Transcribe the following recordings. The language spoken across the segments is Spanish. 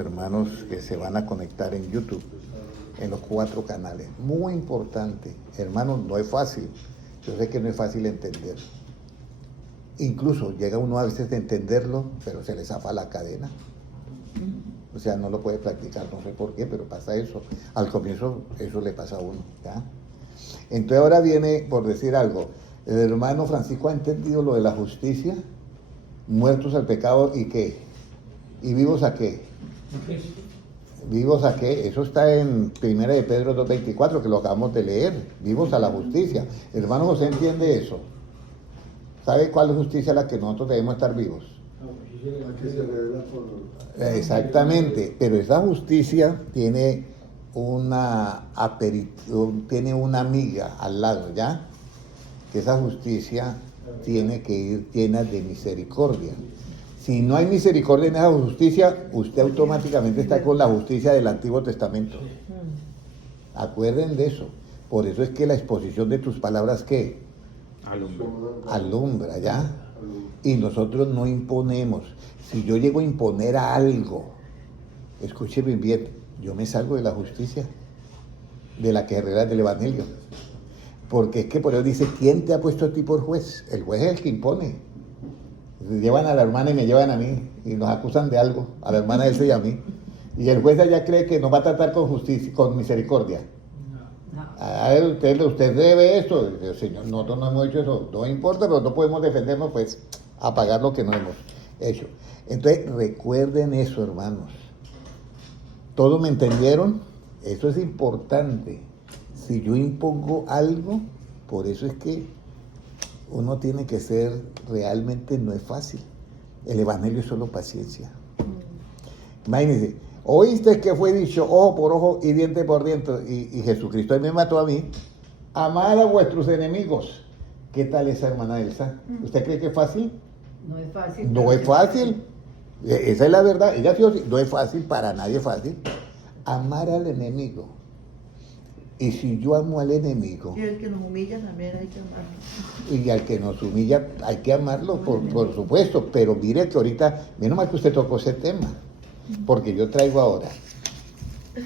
Hermanos que se van a conectar en YouTube, en los 4 canales. Muy importante, hermanos, no es fácil. Yo sé que no es fácil entender. Incluso llega uno a veces de entenderlo, pero se le zafa la cadena. O sea, no lo puede practicar, no sé por qué, pero pasa eso. Al comienzo eso le pasa a uno, ¿ya? Entonces ahora viene, por decir algo, el hermano Francisco ha entendido lo de la justicia, muertos al pecado y qué, y vivos a qué. ¿Vivos a qué? Eso está en 1 de Pedro 2:24, que lo acabamos de leer. Vivos a la justicia. Hermano José entiende eso. ¿Sabe cuál es justicia a la que nosotros debemos estar vivos? Exactamente, pero esa justicia tiene tiene una amiga al lado, ¿ya? Que esa justicia tiene que ir llena de misericordia. Si no hay misericordia en esa justicia, usted automáticamente está con la justicia del Antiguo Testamento. Acuerden de eso. Por eso es que la exposición de tus palabras, ¿qué? Alumbra, ¿ya? Y nosotros no imponemos. Si yo llego a imponer a algo, escúcheme bien, yo me salgo de la justicia, de la que regla del Evangelio. Porque es que por eso dice, ¿quién te ha puesto a ti por juez? El juez es el que impone. Llevan a la hermana y me llevan a mí y nos acusan de algo, a la hermana de ese y a mí. Y el juez allá cree que nos va a tratar con justicia, con misericordia. A ver, usted debe esto. Yo, señor, nosotros no hemos hecho eso. No importa, pero no podemos defendernos, pues, a pagar lo que no hemos hecho. Entonces, recuerden eso, hermanos. ¿Todos me entendieron? Eso es importante. Si yo impongo algo, por eso es que uno tiene que ser, realmente no es fácil. El Evangelio es solo paciencia. Imagínense, oíste que fue dicho ojo por ojo y diente por diente, y Jesucristo me mató a mí. Amad a vuestros enemigos. ¿Qué tal esa hermana Elsa? ¿Usted cree que es fácil? No es fácil. No es fácil. Esa es la verdad. Ella no es fácil, para nadie es fácil. Amar al enemigo. Y si yo amo al enemigo... Y el que nos humilla también hay que amarlo. Y al que nos humilla hay que amarlo, por supuesto. Pero mire que ahorita, menos mal que usted tocó ese tema. Porque yo traigo ahora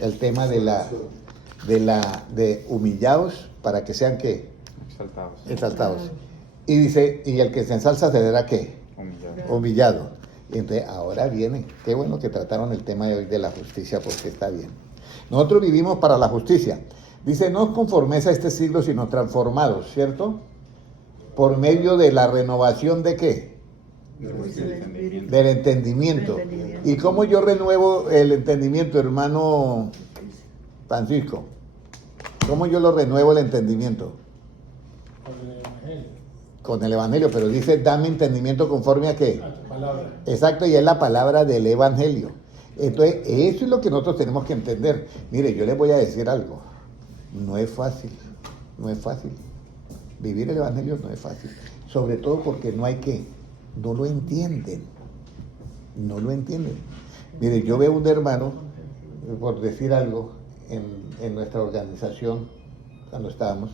el tema de humillados para que sean ¿qué? Exaltados. Y dice, y el que se ensalza será ¿qué? Humillado. Y entonces ahora viene, qué bueno que trataron el tema de hoy de la justicia, porque está bien. Nosotros vivimos para la justicia. Dice, no os conforméis a este siglo, sino transformados, ¿cierto? Por medio de la renovación de ¿qué? Del entendimiento. ¿Y cómo yo renuevo el entendimiento, hermano Francisco? ¿Cómo yo lo renuevo el entendimiento? Con el Evangelio, pero dice, dame entendimiento conforme a ¿qué? A tu palabra. Exacto, y es la palabra del Evangelio. Entonces, eso es lo que nosotros tenemos que entender. Mire, yo les voy a decir algo. No es fácil, no es fácil. Vivir el Evangelio no es fácil. Sobre todo porque no hay que, no lo entienden. No lo entienden. Mire, yo veo un hermano, por decir algo, en nuestra organización, cuando estábamos,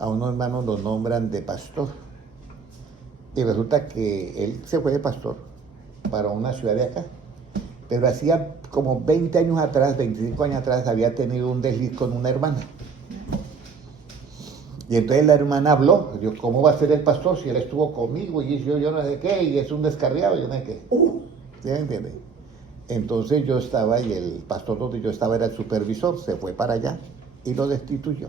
a unos hermanos los nombran de pastor. Y resulta que él se fue de pastor para una ciudad de acá. Pero hacía como 20 años atrás, 25 años atrás, había tenido un desliz con una hermana. Y entonces la hermana habló, yo, ¿cómo va a ser el pastor si él estuvo conmigo? Y yo no sé qué, y es un descarriado, yo no sé qué. ¿Sí me entiende? Entonces yo estaba, y el pastor donde yo estaba era el supervisor, se fue para allá y lo destituyó.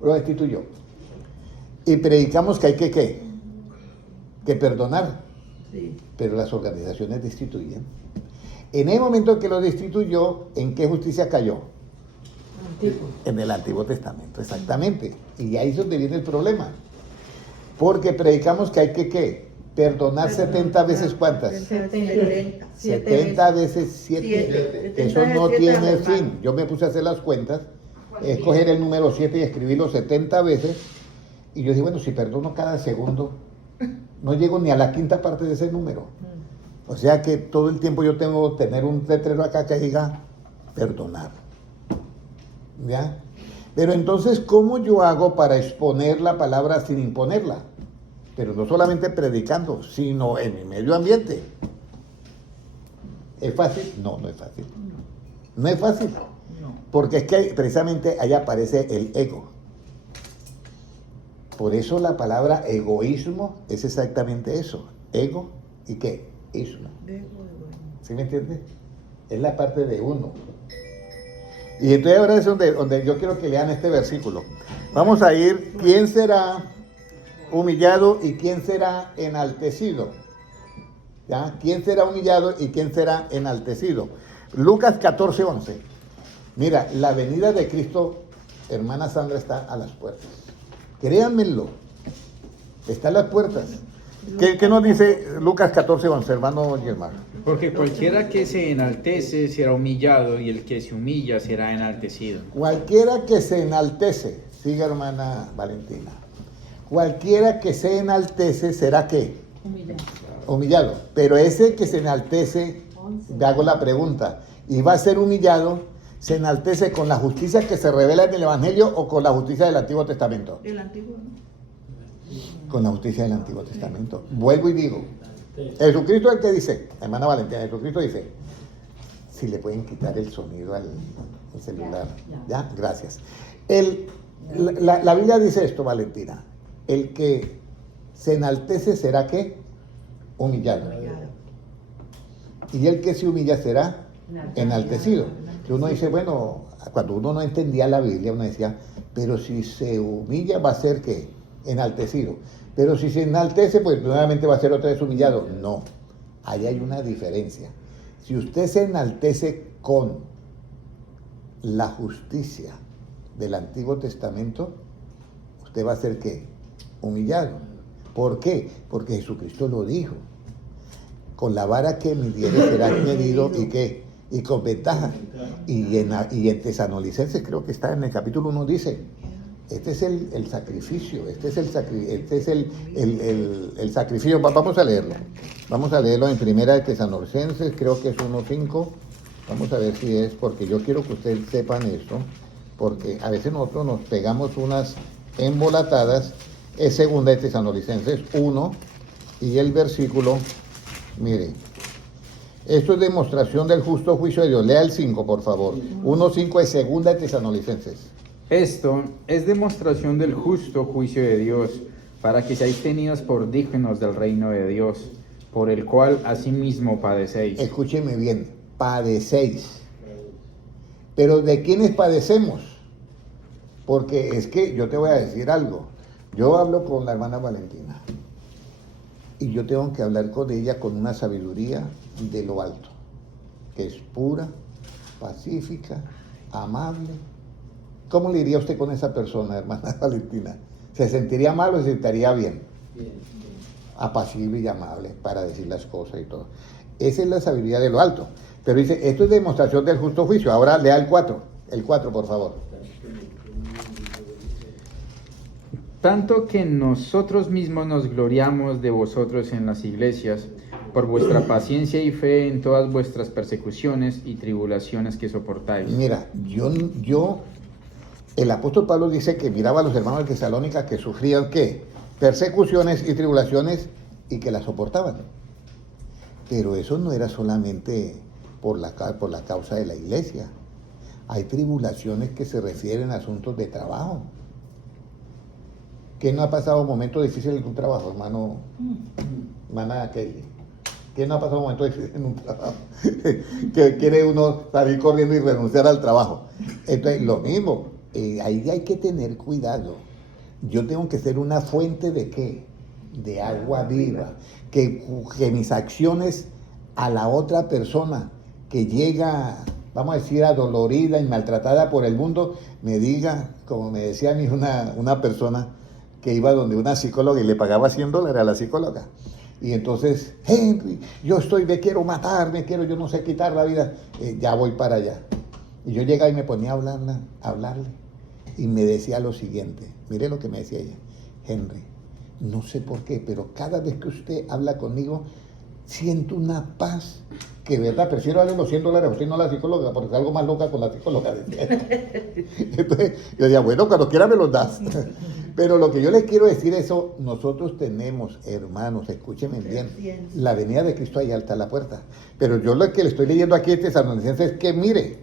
Lo destituyó. Y predicamos que hay que, ¿qué? Que perdonar. Sí. Pero las organizaciones destituyen. En el momento que lo destituyó, ¿en qué justicia cayó? Antiguo. En el Antiguo Testamento, exactamente. Y ahí es donde viene el problema. Porque predicamos que hay que, ¿qué? Perdonar 70 veces ¿cuántas? 70 veces 7. Eso no tiene fin. Yo me puse a hacer las cuentas, escoger el número 7 y escribirlo 70 veces. Y yo dije, bueno, si perdono cada segundo, no llego ni a la quinta parte de ese número. O sea que todo el tiempo yo tengo que tener un letrero acá que diga perdonar. ¿Ya? Pero entonces, ¿cómo yo hago para exponer la palabra sin imponerla? Pero no solamente predicando, sino en mi medio ambiente. ¿Es fácil? No, no es fácil. No. No es fácil. No. Porque es que precisamente ahí aparece el ego. Por eso la palabra egoísmo es exactamente eso. Ego y qué? Ismo. ¿Sí me entiendes? Es la parte de uno. Y entonces ahora es donde yo quiero que lean este versículo. Vamos a ir, ¿quién será humillado y quién será enaltecido? ¿Ya? ¿Quién será humillado y quién será enaltecido? Lucas 14:11. Mira, la venida de Cristo, hermana Sandra, está a las puertas. Créanmelo, está a las puertas. ¿Qué nos dice Lucas 14:11, hermano Germán? Porque cualquiera que se enaltece será humillado y el que se humilla será enaltecido. Cualquiera que se enaltece, siga hermana Valentina, cualquiera que se enaltece será ¿qué? Humillado. Humillado. Pero ese que se enaltece, le hago la pregunta, y va a ser humillado, ¿se enaltece con la justicia que se revela en el Evangelio o con la justicia del Antiguo Testamento? El antiguo, ¿no? Con la justicia del Antiguo Testamento. Vuelvo y digo, Jesucristo es el que dice, hermana Valentina, Jesucristo dice, si le pueden quitar el sonido al celular. ¿Ya? Gracias. La Biblia dice esto, Valentina, el que se enaltece será ¿qué? Humillado. Humillado. Y el que se humilla será enaltecido. Que uno dice, bueno, cuando uno no entendía la Biblia, uno decía, pero si se humilla va a ser ¿qué? Enaltecido. Pero si se enaltece, pues nuevamente va a ser otra vez humillado. No, ahí hay una diferencia. Si usted se enaltece con la justicia del Antiguo Testamento, usted va a ser ¿qué? Humillado. ¿Por qué? Porque Jesucristo lo dijo. Con la vara que midieres será medido y ¿qué? Y con ventaja. Y en Tesalonicenses, creo que está en el capítulo 1, dice, este es el sacrificio, este es el sacrificio. Vamos a leerlo. Vamos a leerlo en Primera de Tesalonicenses, creo que es 1:5. Vamos a ver si es, porque yo quiero que ustedes sepan esto, porque a veces nosotros nos pegamos unas embolatadas. Es Segunda de Tesalonicenses 1 y el versículo, mire, esto es demostración del justo juicio de Dios. Lea el 5, por favor. 1:5 es Segunda de Tesalonicenses. Esto es demostración del justo juicio de Dios, para que seáis tenidos por dignos del reino de Dios, por el cual asimismo padecéis. Escúcheme bien, padecéis. Pero ¿de quiénes padecemos? Porque es que yo te voy a decir algo. Yo hablo con la hermana Valentina y yo tengo que hablar con ella con una sabiduría de lo alto, que es pura, pacífica, amable. ¿Cómo le iría usted con esa persona, hermana Valentina? ¿Se sentiría mal o se sentiría bien? Bien. Apacible y amable para decir las cosas y todo. Esa es la sabiduría de lo alto. Pero dice, esto es demostración del justo juicio. Ahora lea el 4. El 4, por favor. Tanto que nosotros mismos nos gloriamos de vosotros en las iglesias, por vuestra paciencia y fe en todas vuestras persecuciones y tribulaciones que soportáis. Mira, el apóstol Pablo dice que miraba a los hermanos de Tesalónica que sufrían, ¿qué? Persecuciones y tribulaciones y que las soportaban. Pero eso no era solamente por la causa de la iglesia. Hay tribulaciones que se refieren a asuntos de trabajo. ¿Quién no ha pasado momentos difíciles en un trabajo, hermana Kelly? ¿Quién no ha pasado momentos difíciles en un trabajo? Que quiere uno salir corriendo y renunciar al trabajo. Entonces, lo mismo, ahí hay que tener cuidado. Yo tengo que ser una fuente de ¿qué? De agua viva. Que mis acciones a la otra persona que llega, vamos a decir, adolorida y maltratada por el mundo, me diga, como me decía a mí una persona, que iba donde una psicóloga y le pagaba $100 a la psicóloga. Y entonces, Henry, me quiero matar, yo no sé quitar la vida, ya voy para allá. Y yo llegaba y me ponía a hablarle. Y me decía lo siguiente, mire lo que me decía ella, Henry, no sé por qué, pero cada vez que usted habla conmigo, siento una paz que, verdad, prefiero darle los $100 a usted, no a la psicóloga, porque salgo más loca con la psicóloga. Entonces, yo decía, bueno, cuando quiera me los das. Pero lo que yo les quiero decir es eso, nosotros tenemos, hermanos, escúchenme bien, la venida de Cristo allá está a la puerta. Pero yo lo que le estoy leyendo aquí a Tesalonicenses es que mire,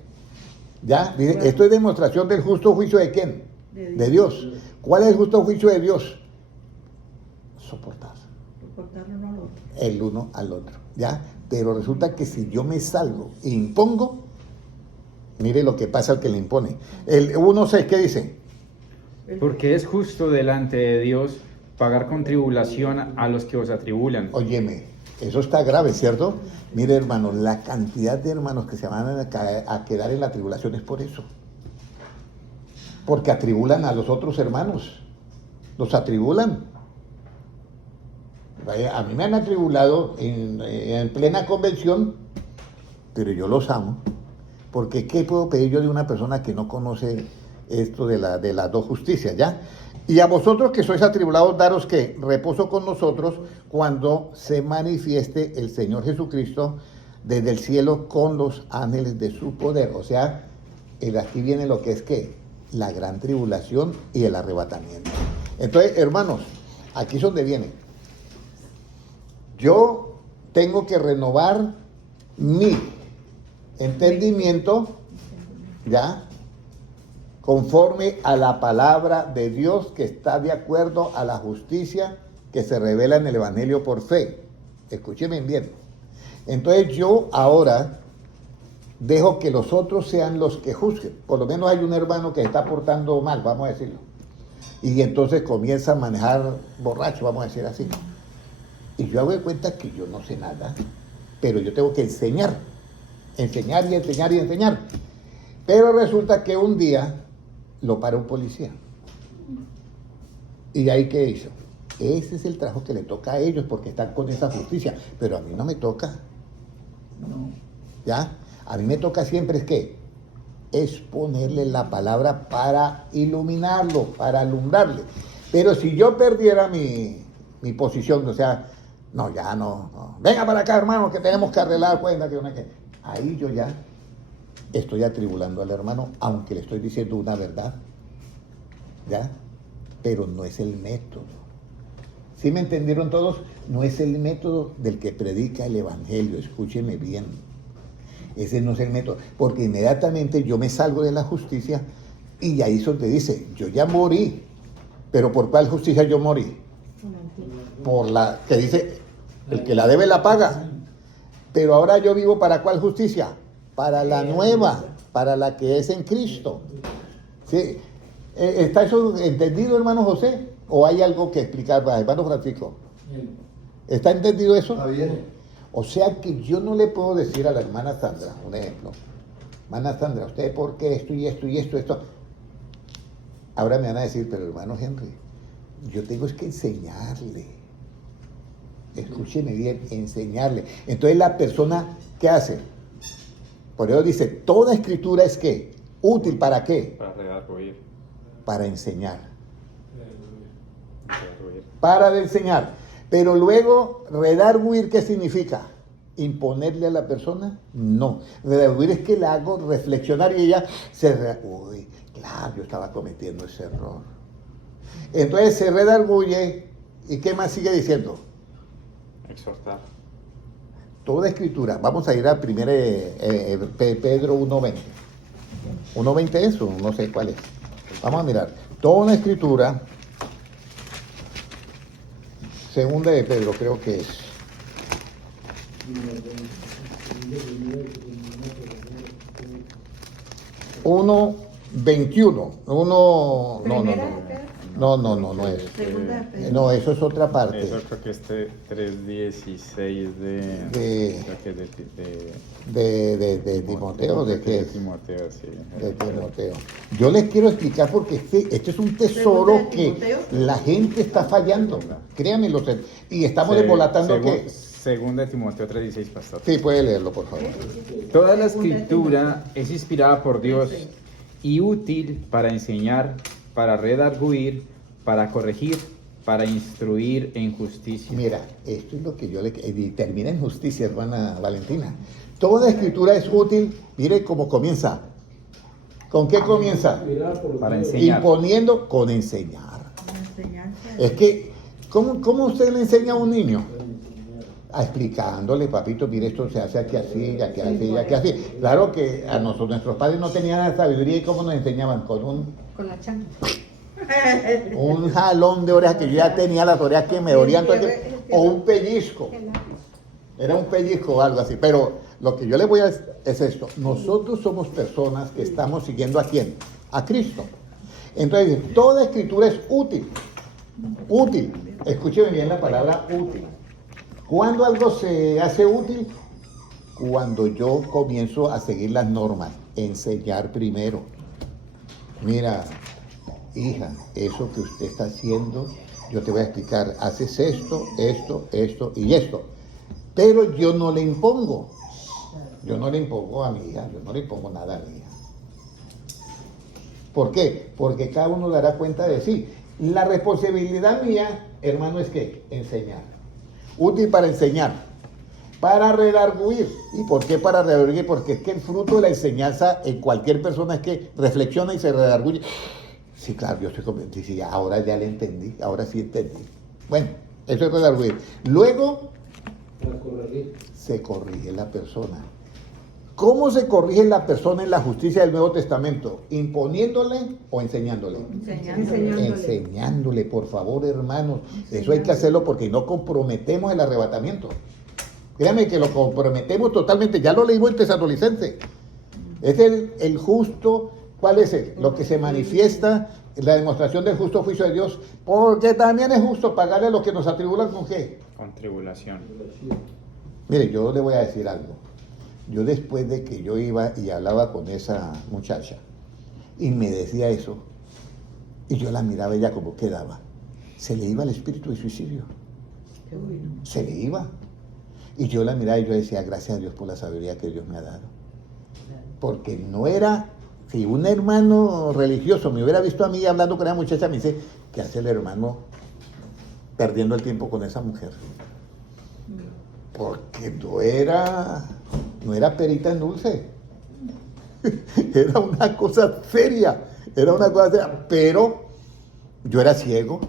ya, dice, esto es demostración del justo juicio de quién, de Dios. ¿Cuál es el justo juicio de Dios? Soportar el uno al otro, ¿ya? Pero resulta que si yo me salgo e impongo, mire lo que pasa al que le impone. El 1.6, ¿qué dice? Porque es justo delante de Dios pagar con tribulación a los que os atribulan. Óyeme, eso está grave, ¿cierto? Mire, hermano, la cantidad de hermanos que se van a quedar en la tribulación es por eso. Porque atribulan a los otros hermanos. Los atribulan. Vaya, a mí me han atribulado en plena convención, pero yo los amo. Porque ¿qué puedo pedir yo de una persona que no conoce esto de las dos justicias, ya? Y a vosotros que sois atribulados, daros que reposo con nosotros cuando se manifieste el Señor Jesucristo desde el cielo con los ángeles de su poder. O sea, aquí viene lo que es que la gran tribulación y el arrebatamiento. Entonces, hermanos, aquí es donde viene. Yo tengo que renovar mi entendimiento, ¿ya? Conforme a la palabra de Dios que está de acuerdo a la justicia que se revela en el Evangelio por fe. Escúcheme bien. Entonces yo ahora dejo que los otros sean los que juzguen. Por lo menos hay un hermano que está portando mal, vamos a decirlo. Y entonces comienza a manejar borracho, vamos a decir así. Y yo hago de cuenta que yo no sé nada, pero yo tengo que enseñar y enseñar y enseñar. Pero resulta que un día lo para un policía. ¿Y ahí qué hizo? Ese es el trabajo que le toca a ellos porque están con esa justicia, pero a mí no me toca. ¿Ya? A mí me toca siempre es que exponerle la palabra para iluminarlo, para alumbrarle. Pero si yo perdiera mi posición, o sea, no, ya no. Venga para acá, hermano, que tenemos que arreglar cuenta que ahí yo ya estoy atribulando al hermano, aunque le estoy diciendo una verdad, ¿ya? Pero no es el método. ¿Sí me entendieron todos? No es el método del que predica el Evangelio, escúcheme bien. Ese no es el método, porque inmediatamente yo me salgo de la justicia y ahí es donde dice, yo ya morí, pero ¿por cuál justicia yo morí? Por la que dice, el que la debe la paga. Pero ahora yo vivo ¿para cuál justicia? Para la nueva, para la que es en Cristo. ¿Sí? ¿Está eso entendido, hermano José? ¿O hay algo que explicar para hermano Francisco? ¿Está entendido eso? Está bien. O sea que yo no le puedo decir a la hermana Sandra, un ejemplo. Hermana Sandra, ¿usted por qué esto y esto y esto? Ahora me van a decir, pero hermano Henry, yo tengo es que enseñarle. Escúcheme bien, enseñarle. Entonces la persona, ¿qué hace? Por eso dice, toda escritura es ¿qué? Útil ¿para qué? Para redarguir. Para enseñar. Para enseñar. Pero luego, redarguir, ¿qué significa? ¿Imponerle a la persona? No. Redarguir es que la hago reflexionar y ella uy, claro, yo estaba cometiendo ese error. Entonces se redarguye y ¿qué más sigue diciendo? Exhortar. Toda escritura, vamos a ir a primero Pedro 1.20. 1.20 es o no sé cuál es. Vamos a mirar. Toda escritura, segunda de Pedro creo que es. 1.21. No es. No, eso es otra parte. Eso creo que es 3.16 de Timoteo, ¿de qué de es? Timoteo, sí. De Timoteo. Yo les quiero explicar porque este es un tesoro que la gente está fallando. Créanme, y estamos desmolatando que... Segunda de Timoteo 3.16, pastor. Sí, puede leerlo, por favor. Toda la escritura es inspirada por Dios y útil para enseñar, para redarguir, para corregir, para instruir en justicia. Mira, esto es lo que yo y termina en justicia, hermana Valentina. Toda escritura es útil. Mire cómo comienza. ¿Con qué comienza? Para enseñar. Imponiendo con enseñar. enseñanza. Es que, ¿cómo usted le enseña a un niño? Explicándole, papito, mire, esto se hace aquí así, aquí así, y aquí así. Claro que a nosotros, nuestros padres no tenían la sabiduría y cómo nos enseñaban, con Con la chancla. un jalón de orejas que yo ya tenía las orejas que me dolían todo el tiempo, o un pellizco. Era un pellizco o algo así. Pero lo que yo le voy a decir es esto. Nosotros somos personas que estamos siguiendo ¿a quién? A Cristo. Entonces, toda escritura es útil. Útil. Escúcheme bien la palabra útil. ¿Cuándo algo se hace útil? Cuando yo comienzo a seguir las normas. Enseñar primero. Mira, hija, eso que usted está haciendo, yo te voy a explicar. Haces esto, esto, esto y esto. Pero yo no le impongo. Yo no le impongo a mi hija. Yo no le impongo nada a mi hija. ¿Por qué? Porque cada uno dará cuenta de sí. La responsabilidad mía, hermano, es que enseñar. Útil para enseñar, para redarguir. ¿Y por qué para redarguir? Porque es que el fruto de la enseñanza en cualquier persona es que reflexiona y se redarguye. Sí, claro, yo estoy convencido. Sí, ahora ya le entendí, ahora sí entendí. Bueno, eso es redarguir. Luego, se corrige la persona. ¿Cómo se corrige la persona en la justicia del Nuevo Testamento? ¿Imponiéndole o enseñándole? Enseñándole, por favor, hermanos. Eso hay que hacerlo porque no comprometemos el arrebatamiento. Créanme que lo comprometemos totalmente. Ya lo leímos en Tesalonicenses. Es el justo. ¿Cuál es él? Lo que se manifiesta en la demostración del justo juicio de Dios. Porque también es justo pagarle a los que nos atribulan con ¿qué? Con tribulación. Mire, yo le voy a decir algo. Yo después de que yo iba y hablaba con esa muchacha y me decía eso, y yo la miraba ella como quedaba, se le iba el espíritu de suicidio. Se le iba. Y yo la miraba y yo decía, gracias a Dios por la sabiduría que Dios me ha dado. Porque no era, si un hermano religioso me hubiera visto a mí hablando con esa muchacha, me dice, ¿qué hace el hermano perdiendo el tiempo con esa mujer? Porque no era perita en dulce. Era una cosa seria. Pero yo era ciego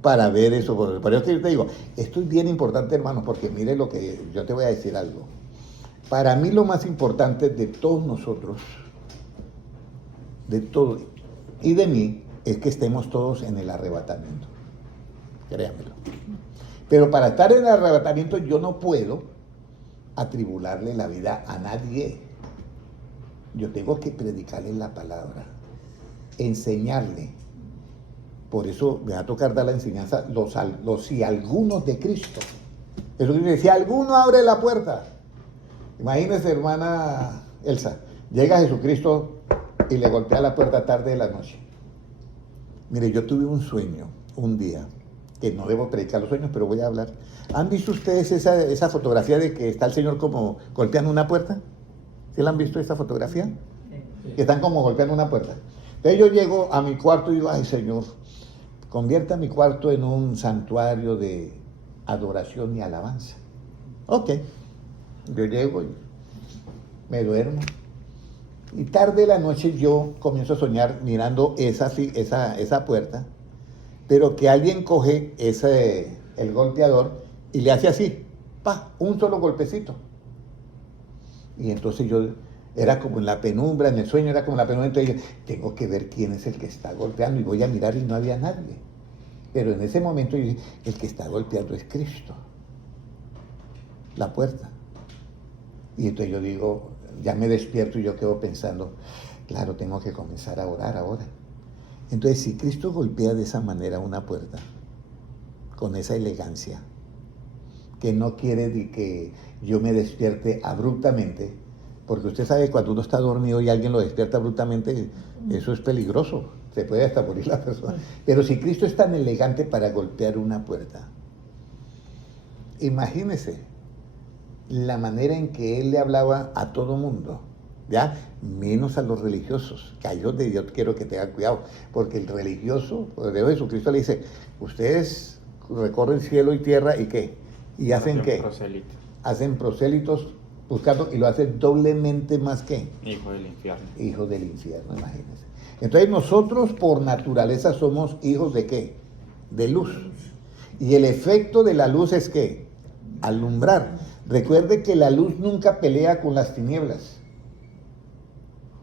para ver eso. Por eso yo te digo, esto es bien importante, hermanos, porque mire lo que yo te voy a decir algo. Para mí lo más importante de todos nosotros, de todo y de mí, es que estemos todos en el arrebatamiento. Créanmelo. Pero para estar en el arrebatamiento yo no puedo atribularle la vida a nadie. Yo tengo que predicarle la palabra, enseñarle. Por eso me va a tocar dar la enseñanza los si algunos de Cristo. Eso quiere decir, si alguno abre la puerta. Imagínese, hermana Elsa, llega Jesucristo y le golpea la puerta tarde de la noche. Mire, yo tuve un sueño un día, que no debo predicar los sueños, pero voy a hablar. ¿Han visto ustedes esa fotografía de que está el Señor como golpeando una puerta? ¿Sí la han visto esa fotografía? Que están como golpeando una puerta. Entonces yo llego a mi cuarto y digo, ay Señor, convierta mi cuarto en un santuario de adoración y alabanza. Ok. Yo llego y me duermo. Y tarde de la noche yo comienzo a soñar mirando esa puerta, pero que alguien coge el golpeador y le hace así, un solo golpecito. Y entonces yo era como en la penumbra, en el sueño era como en la penumbra, entonces yo, tengo que ver quién es el que está golpeando, y voy a mirar y no había nadie. Pero en ese momento yo dije, el que está golpeando es Cristo, la puerta. Y entonces yo digo, ya me despierto y yo quedo pensando, claro, tengo que comenzar a orar ahora. Entonces, si Cristo golpea de esa manera una puerta, con esa elegancia, que no quiere que yo me despierte abruptamente, porque usted sabe, cuando uno está dormido y alguien lo despierta abruptamente, eso es peligroso, se puede hasta morir la persona. Pero si Cristo es tan elegante para golpear una puerta, imagínese la manera en que Él le hablaba a todo mundo, ¿ya? Menos a los religiosos, que a ellos yo quiero que tengan cuidado, porque el religioso, por Dios Jesucristo le dice, ustedes recorren cielo y tierra, ¿y qué? ¿Y hacen qué? Prosélito. Hacen prosélitos buscando, y lo hacen doblemente más que Hijo del infierno. hijo del infierno, imagínense. Entonces nosotros por naturaleza somos hijos de ¿qué? De luz. Y el efecto de la luz es ¿qué? Alumbrar. Recuerde que la luz nunca pelea con las tinieblas.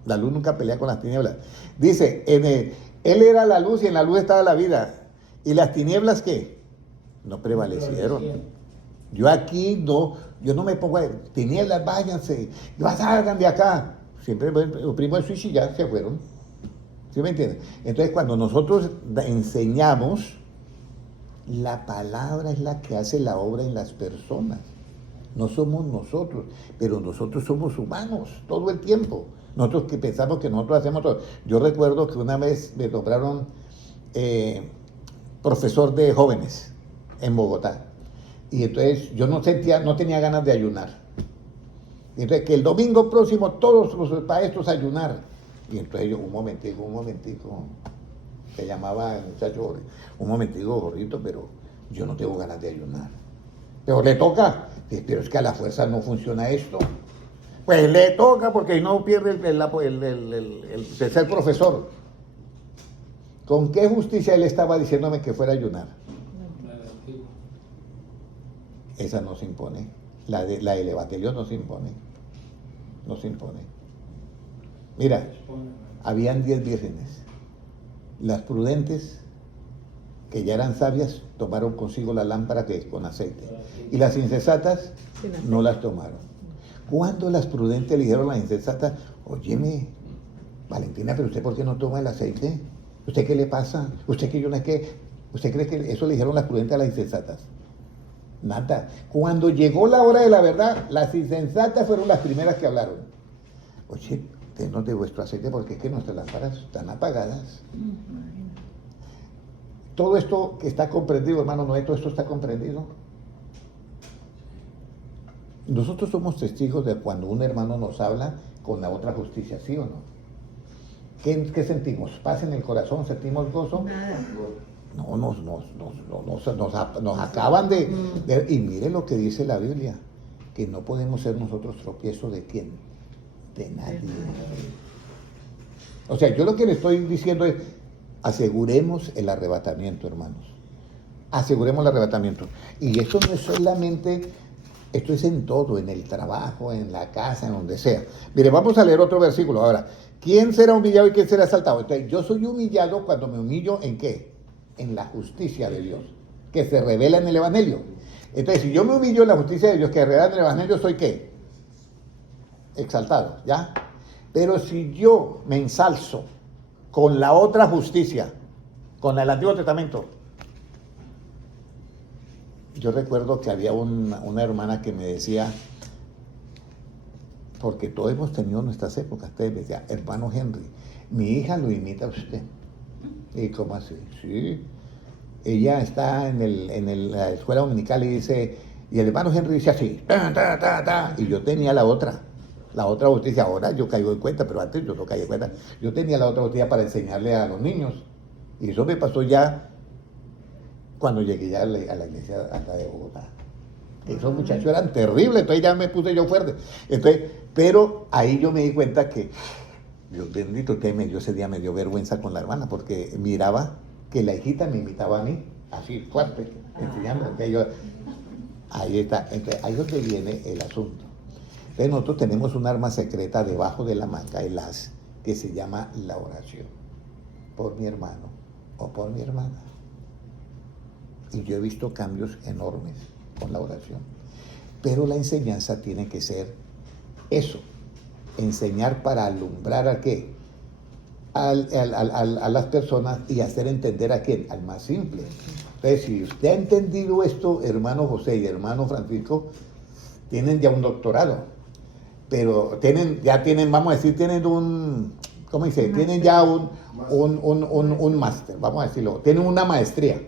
La luz nunca pelea con las tinieblas. Dice, él era la luz y en la luz estaba la vida. ¿Y las tinieblas qué? No prevalecieron. Yo aquí yo no me pongo a tinieblas, váyanse, salgan de acá. Siempre oprimo el switch y ya se fueron. ¿Sí me entienden? Entonces cuando nosotros enseñamos, la palabra es la que hace la obra en las personas. No somos nosotros, pero nosotros somos humanos todo el tiempo. Nosotros que pensamos que nosotros hacemos todo. Yo recuerdo que una vez me nombraron profesor de jóvenes en Bogotá. Y entonces yo no tenía ganas de ayunar. Y entonces que el domingo próximo todos los maestros ayunar. Y entonces yo, un momentico, se llamaba el muchacho, un momentico gordito, pero yo no tengo ganas de ayunar. Pero le toca. Pero es que a la fuerza no funciona esto. Pues le toca porque no pierde el ser profesor. ¿Con qué justicia él estaba diciéndome que fuera a ayunar? Esa no se impone. La del Evangelio no se impone. No se impone. Mira, habían 10 vírgenes. Las prudentes, que ya eran sabias, tomaron consigo la lámpara que es con aceite. Y las insensatas no las tomaron. Cuando las prudentes le dijeron a las insensatas, óyeme, Valentina, pero usted ¿por qué no toma el aceite? ¿Usted qué le pasa? ¿Usted que yo no es que? ¿Usted cree que eso le dijeron las prudentes a las insensatas? Nada. Cuando llegó la hora de la verdad, las insensatas fueron las primeras que hablaron. Oye, denos de vuestro aceite porque es que nuestras lámparas están apagadas. Todo esto que está comprendido, hermano Noé, todo esto está comprendido. Nosotros somos testigos de cuando un hermano nos habla con la otra justicia, ¿sí o no? ¿Qué sentimos? ¿Paz en el corazón? ¿Sentimos gozo? Nada. No, nos acaban de... Y mire lo que dice la Biblia, que no podemos ser nosotros tropiezo de quién, de nadie. O sea, yo lo que le estoy diciendo es, aseguremos el arrebatamiento, hermanos. Aseguremos el arrebatamiento. Y esto no es solamente, esto es en todo, en el trabajo, en la casa, en donde sea. Mire, vamos a leer otro versículo ahora. ¿Quién será humillado y quién será exaltado? Entonces, yo soy humillado cuando me humillo ¿en qué? En la justicia de Dios, que se revela en el Evangelio. Entonces, si yo me humillo en la justicia de Dios, que se revela en el Evangelio, ¿soy qué? Exaltado, ¿ya? Pero si yo me ensalzo con la otra justicia, con la del Antiguo Testamento, yo recuerdo que había una hermana que me decía, porque todos hemos tenido nuestras épocas, usted me decía, hermano Henry, mi hija lo imita a usted. ¿Y cómo así? Sí. Ella está en la escuela dominical y dice, y el hermano Henry dice así, ta, ta, ta, ta. Y yo tenía la otra justicia. Ahora yo caigo en cuenta, pero antes yo no caí en cuenta. Yo tenía la otra justicia para enseñarle a los niños. Y eso me pasó ya cuando llegué ya a la iglesia acá de Bogotá. Esos muchachos eran terribles, entonces ya me puse yo fuerte. Entonces, pero ahí yo me di cuenta que, Dios bendito, que ese día me dio vergüenza con la hermana, porque miraba que la hijita me imitaba a mí, así fuerte, enseñando. Ahí está, entonces, ahí es donde viene el asunto. Entonces nosotros tenemos un arma secreta debajo de la manga, el as, que se llama la oración, por mi hermano o por mi hermana. Y yo he visto cambios enormes con la oración. Pero la enseñanza tiene que ser eso, enseñar para alumbrar a qué, a las personas y hacer entender a quién, al más simple. Entonces, si usted ha entendido esto, hermano José y hermano Francisco, tienen ya un doctorado, pero ya tienen, vamos a decir, tienen un, ¿cómo dice? Tienen ya un máster, vamos a decirlo, tienen una maestría.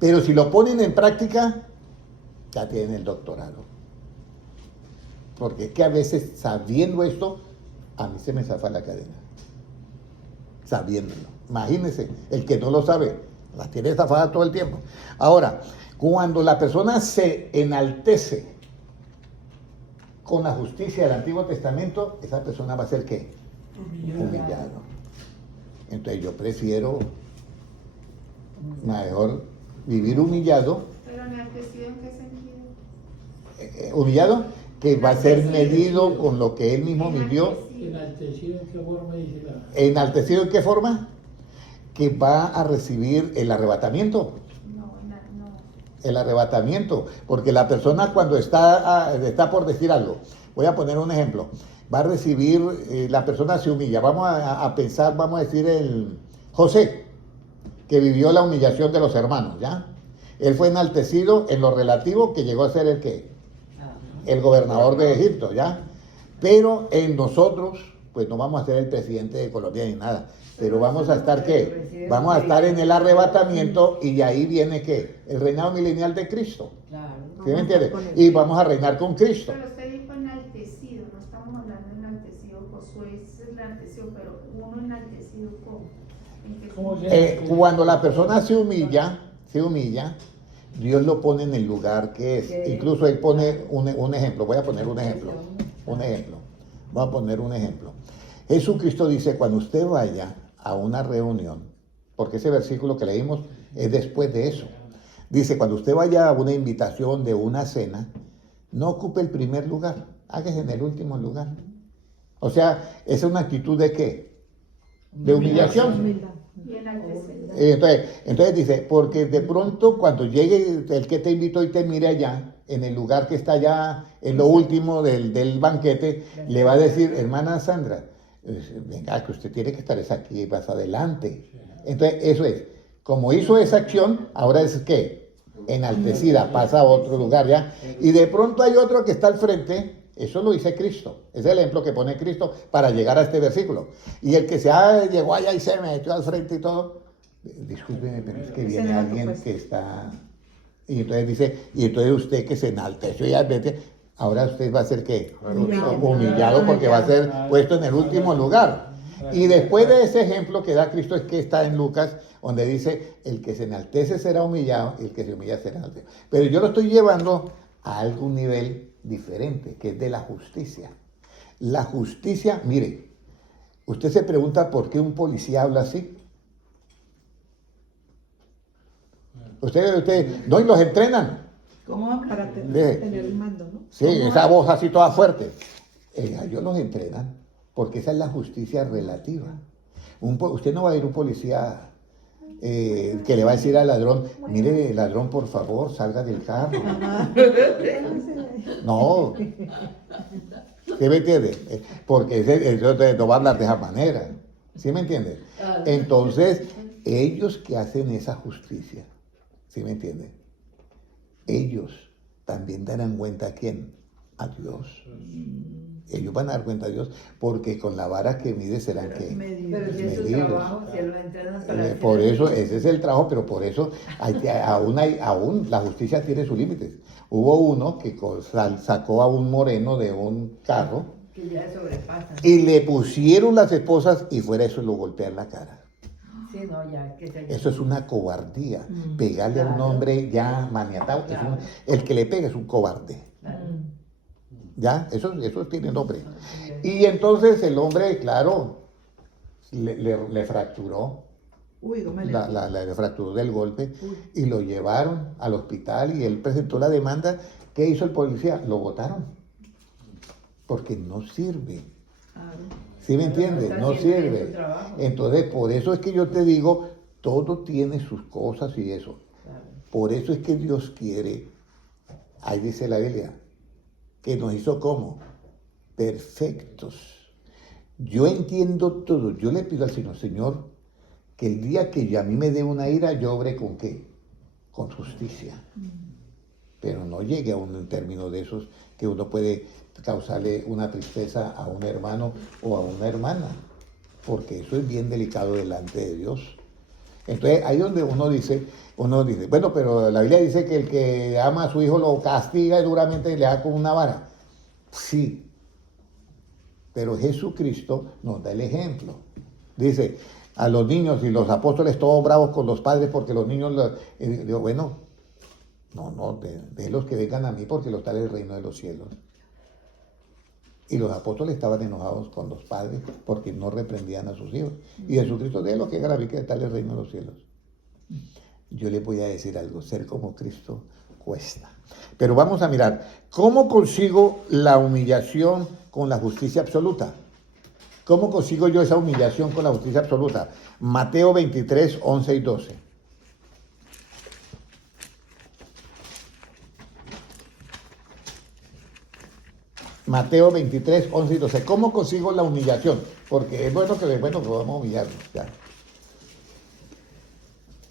Pero si lo ponen en práctica, ya tienen el doctorado. Porque es que a veces, sabiendo esto, a mí se me zafa la cadena. Sabiéndolo. Imagínense, el que no lo sabe, las tiene zafadas todo el tiempo. Ahora, cuando la persona se enaltece con la justicia del Antiguo Testamento, esa persona va a ser ¿qué? Humillado. Entonces yo prefiero mejor vivir humillado, Pero enaltecido, ¿en qué sentido? humillado, que va a ser medido con lo que él mismo vivió. ¿Enaltecido en qué forma dice la? ¿Enaltecido en qué forma? Que va a recibir el arrebatamiento. No. El arrebatamiento, porque la persona cuando está por decir algo, voy a poner un ejemplo, va a recibir, la persona se humilla, vamos a pensar, vamos a decir el José, que vivió la humillación de los hermanos, ¿ya? Él fue enaltecido en lo relativo, que llegó a ser el ¿qué? El gobernador de Egipto, ¿ya? Pero en nosotros, pues no vamos a ser el presidente de Colombia ni nada, pero vamos a estar ¿qué? Vamos a estar en el arrebatamiento y ahí viene ¿qué? El reinado milenial de Cristo. Claro. ¿Sí me entiendes? Y vamos a reinar con Cristo. Pero usted dijo enaltecido, no estamos hablando de enaltecido. Josué se enalteció, pero uno enaltecido, ¿cómo? ¿En qué ¿Cómo sentido? Cuando la persona se humilla, Dios lo pone en el lugar que es. Sí. Incluso él pone un ejemplo. Voy a poner un ejemplo. Voy a poner un ejemplo. Jesucristo dice, cuando usted vaya a una reunión, porque ese versículo que leímos es después de eso. Dice, cuando usted vaya a una invitación de una cena, no ocupe el primer lugar, hágase en el último lugar. O sea, esa es una actitud de ¿qué? De humillación. Humildad. Y enaltecido. Entonces dice, porque de pronto cuando llegue el que te invitó y te mire allá, en el lugar que está allá, en lo último del banquete, le va a decir, hermana Sandra, venga, que usted tiene que estar aquí más adelante. Entonces, eso es, como hizo esa acción, ahora es ¿qué? Enaltecida, pasa a otro lugar ya. Y de pronto hay otro que está al frente. Eso lo dice Cristo, es el ejemplo que pone Cristo para llegar a este versículo. Y el que llegó allá y se metió al frente y todo, discúlpeme, pero es que viene alguien que está... Y entonces dice, y entonces usted que se enalteció y advierte, ahora usted va a ser ¿qué? Humillado porque va a ser puesto en el último lugar. Y después de ese ejemplo que da Cristo es que está en Lucas, donde dice, el que se enaltece será humillado y el que se humilla será enaltecido. Pero yo lo estoy llevando a algún nivel diferente, que es de la justicia. La justicia, mire, usted se pregunta por qué un policía habla así. No, y los entrenan. ¿Cómo? Para Sí. tener el mando, ¿no? Sí, esa voz así toda fuerte. Ellos los entrenan, porque esa es la justicia relativa. Usted no va a ir un policía que le va a decir al ladrón, mire, ladrón, por favor, salga del carro. No. ¿Sí me entiende? Porque eso no va a hablar de esa manera. ¿Sí me entiende? Entonces, ellos que hacen esa justicia, ¿sí me entiende? Ellos también darán cuenta a quién, a Dios. Ellos van a dar cuenta a Dios, porque con la vara que mide serán que Medidos. Pero si es su medidos. trabajo, si lo entrenan para hacer Por así. eso, ese es el trabajo, pero por eso aún la justicia tiene sus límites. Hubo uno que sacó a un moreno de un carro Que ya sobrepasa. y le pusieron las esposas y fuera eso lo golpea en la cara. Sí, no, ya, que se Eso es una cobardía. Pegarle a un Claro. hombre ya maniatado. Claro. El que le pega es un cobarde. Claro. ¿Ya? Eso tiene nombre. Y entonces el hombre, claro, le fracturó. Uy, ¿cómo le Le fracturó del golpe y lo llevaron al hospital y él presentó la demanda. ¿Qué hizo el policía? Lo botaron. Porque no sirve. ¿Sí me entiendes? está No haciendo bien sirve. su trabajo. Entonces, por eso es que yo te digo, todo tiene sus cosas y eso. Claro. Por eso es que Dios quiere, ahí dice la Biblia, que nos hizo como perfectos. Yo entiendo todo. Yo le pido al Señor, que el día que a mí me dé una ira, yo obre con qué? Con justicia. Pero no llegue a un término de esos que uno puede causarle una tristeza a un hermano o a una hermana, porque eso es bien delicado delante de Dios. Entonces, ahí donde uno dice, bueno, pero la Biblia dice que el que ama a su hijo lo castiga duramente y le da con una vara. Sí, pero Jesucristo nos da el ejemplo. Dice, a los niños y los apóstoles todos bravos con los padres porque los niños, digo, bueno, no, de los que vengan a mí porque los tal el reino de los cielos. Y los apóstoles estaban enojados con los padres porque no reprendían a sus hijos. Y Jesucristo de lo que grave que tal el reino de los cielos. Yo les voy a decir algo, ser como Cristo cuesta. Pero vamos a mirar, ¿cómo consigo la humillación con la justicia absoluta? ¿Cómo consigo yo esa humillación con la justicia absoluta? Mateo 23, 11 y 12. Mateo 23, 11 y 12. ¿Cómo consigo la humillación? Porque es bueno que vamos a humillarnos. Ya.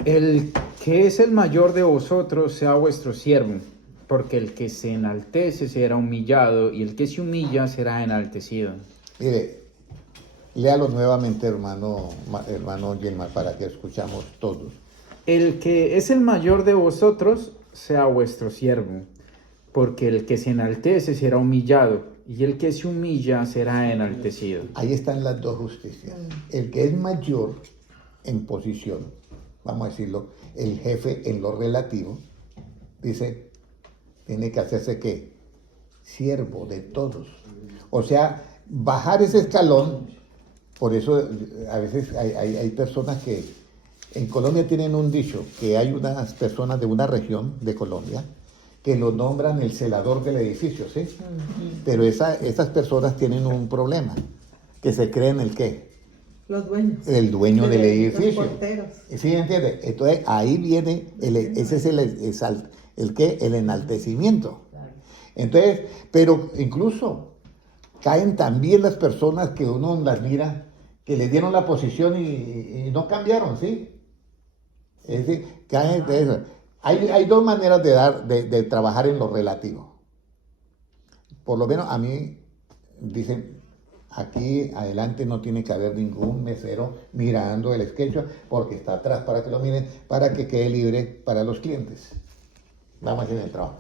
El que es el mayor de vosotros sea vuestro siervo, porque el que se enaltece será humillado, y el que se humilla será enaltecido. Mire, léalo nuevamente, hermano Gilmar, para que escuchamos todos. El que es el mayor de vosotros sea vuestro siervo, porque el que se enaltece será humillado, y el que se humilla será enaltecido. Ahí están las dos justicias. El que es mayor en posición, vamos a decirlo, el jefe en lo relativo, dice, tiene que hacerse ¿qué? Siervo de todos. O sea, bajar ese escalón. Por eso a veces hay personas que en Colombia tienen un dicho, que hay unas personas de una región de Colombia que lo nombran el celador del edificio, ¿sí? Pero esas personas tienen un problema, que se creen el ¿qué? Los dueños. El dueño del edificio. Los porteros. ¿Sí entiende? Entonces ahí viene, ese es el ¿qué? El enaltecimiento. Entonces, pero incluso caen también las personas que uno las mira, que le dieron la posición y no cambiaron, ¿sí? Es decir, caen de eso. Hay dos maneras de trabajar en lo relativo. Por lo menos a mí dicen, aquí adelante no tiene que haber ningún mesero mirando el sketch porque está atrás para que lo miren, para que quede libre para los clientes. Vamos a hacer el trabajo.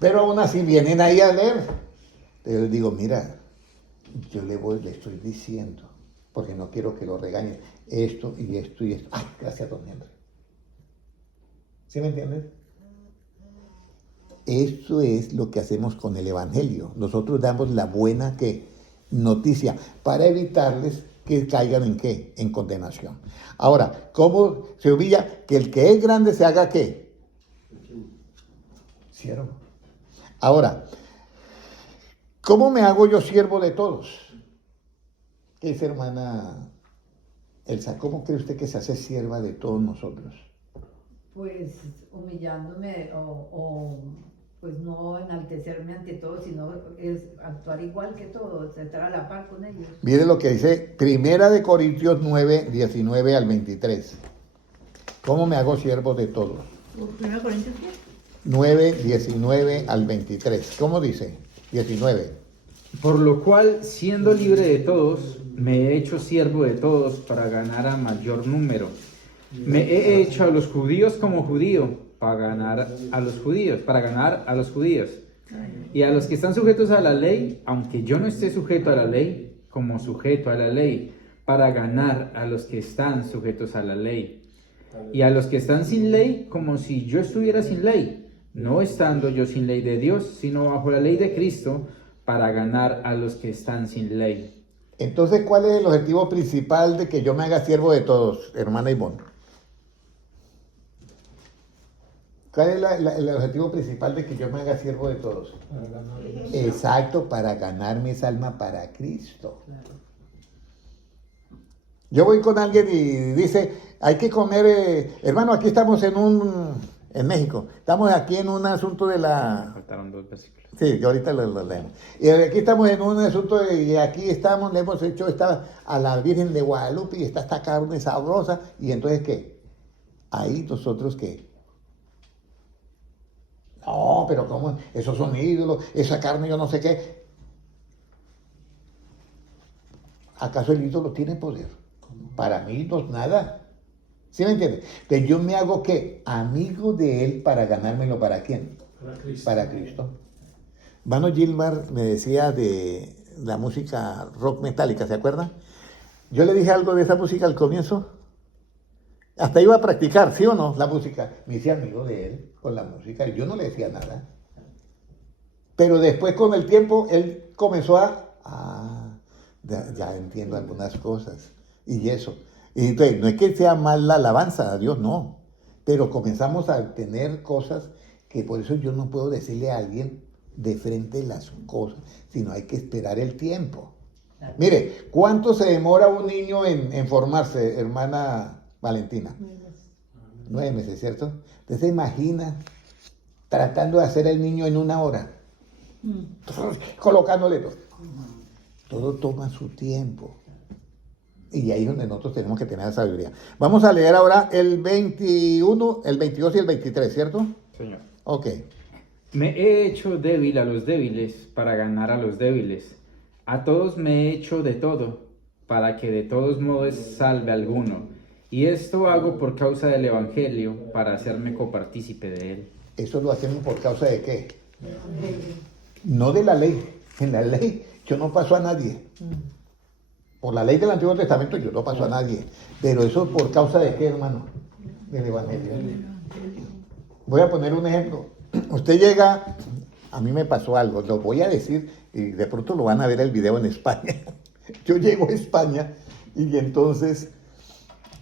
Pero aún así vienen ahí a leer. Yo les digo, mira, yo le estoy diciendo, porque no quiero que lo regañen, esto y esto y esto. Ay, gracias, don Henry. ¿Sí me entiendes? Esto es lo que hacemos con el Evangelio. Nosotros damos la buena ¿qué? Noticia para evitarles que caigan en ¿qué? En condenación. Ahora, ¿cómo se humilla? Que el que es grande se haga ¿qué? Siervo. Ahora, ¿cómo me hago yo siervo de todos? ¿Qué dice hermana Elsa? ¿Cómo cree usted que se hace sierva de todos nosotros? Pues humillándome o pues no enaltecerme ante todos, sino es actuar igual que todos, estar a la par con ellos. Mire lo que dice 1 Corintios 9, 19 al 23. ¿Cómo me hago siervo de todos? 1 Corintios 10. 9, 19 al 23. ¿Cómo dice? 19. Por lo cual, siendo libre de todos, me he hecho siervo de todos para ganar a mayor número. Me he hecho a los judíos como judío para ganar a los judíos, y a los que están sujetos a la ley, aunque yo no esté sujeto a la ley, como sujeto a la ley, para ganar a los que están sujetos a la ley, y a los que están sin ley, como si yo estuviera sin ley, no estando yo sin ley de Dios, sino bajo la ley de Cristo, para ganar a los que están sin ley. Entonces, ¿cuál es el objetivo principal de que yo me haga siervo de todos, hermana Ivonne? ¿Cuál es el objetivo principal de que yo me haga siervo de todos? Para ganar. Exacto, para ganarme esa alma para Cristo. Yo voy con alguien y dice, hay que comer, hermano, aquí estamos en México, estamos aquí en un asunto de la... Faltaron 2 versículos. Sí, que ahorita lo leemos. Y aquí estamos en un asunto y aquí estamos, le hemos hecho a la Virgen de Guadalupe y está esta carne sabrosa. Y entonces, ¿qué? Ahí nosotros, ¿qué? No, pero ¿cómo? Esos son ídolos, esa carne yo no sé qué. ¿Acaso el ídolo tiene poder? Para mí no es nada. ¿Sí me entiende? Entonces yo me hago, ¿qué? Amigo de él para ganármelo. ¿Para quién? Para Cristo. Para Cristo. Vano Gilmar me decía de la música rock metálica, ¿se acuerdan? Yo le dije algo de esa música al comienzo. Hasta iba a practicar, ¿sí o no? La música. Me hice amigo de él con la música y yo no le decía nada. Pero después con el tiempo él comenzó a Ah, ya entiendo algunas cosas. Y eso. Y entonces, no es que sea mal la alabanza a Dios, no. Pero comenzamos a tener cosas que por eso yo no puedo decirle a alguien de frente las cosas, sino hay que esperar el tiempo. Mire, ¿cuánto se demora un niño en formarse, hermana Valentina? 9 meses, ¿cierto? Usted se imagina tratando de hacer el niño en 1 hora, colocándole todo. Todo toma su tiempo. Y ahí es donde nosotros tenemos que tener la sabiduría. Vamos a leer ahora el 21, el 22 y el 23, ¿cierto? Señor. Ok. Me he hecho débil a los débiles para ganar a los débiles. A todos me he hecho de todo, para que de todos modos salve a alguno. Y esto hago por causa del Evangelio, para hacerme copartícipe de él. ¿Eso lo hacemos por causa de qué? No de la ley. En la ley yo no paso a nadie. Por la ley del Antiguo Testamento yo no paso a nadie. Pero eso por causa de qué, hermano? Del Evangelio. Voy a poner un ejemplo. Usted llega, a mí me pasó algo, lo voy a decir y de pronto lo van a ver el video en España. Yo llego a España y entonces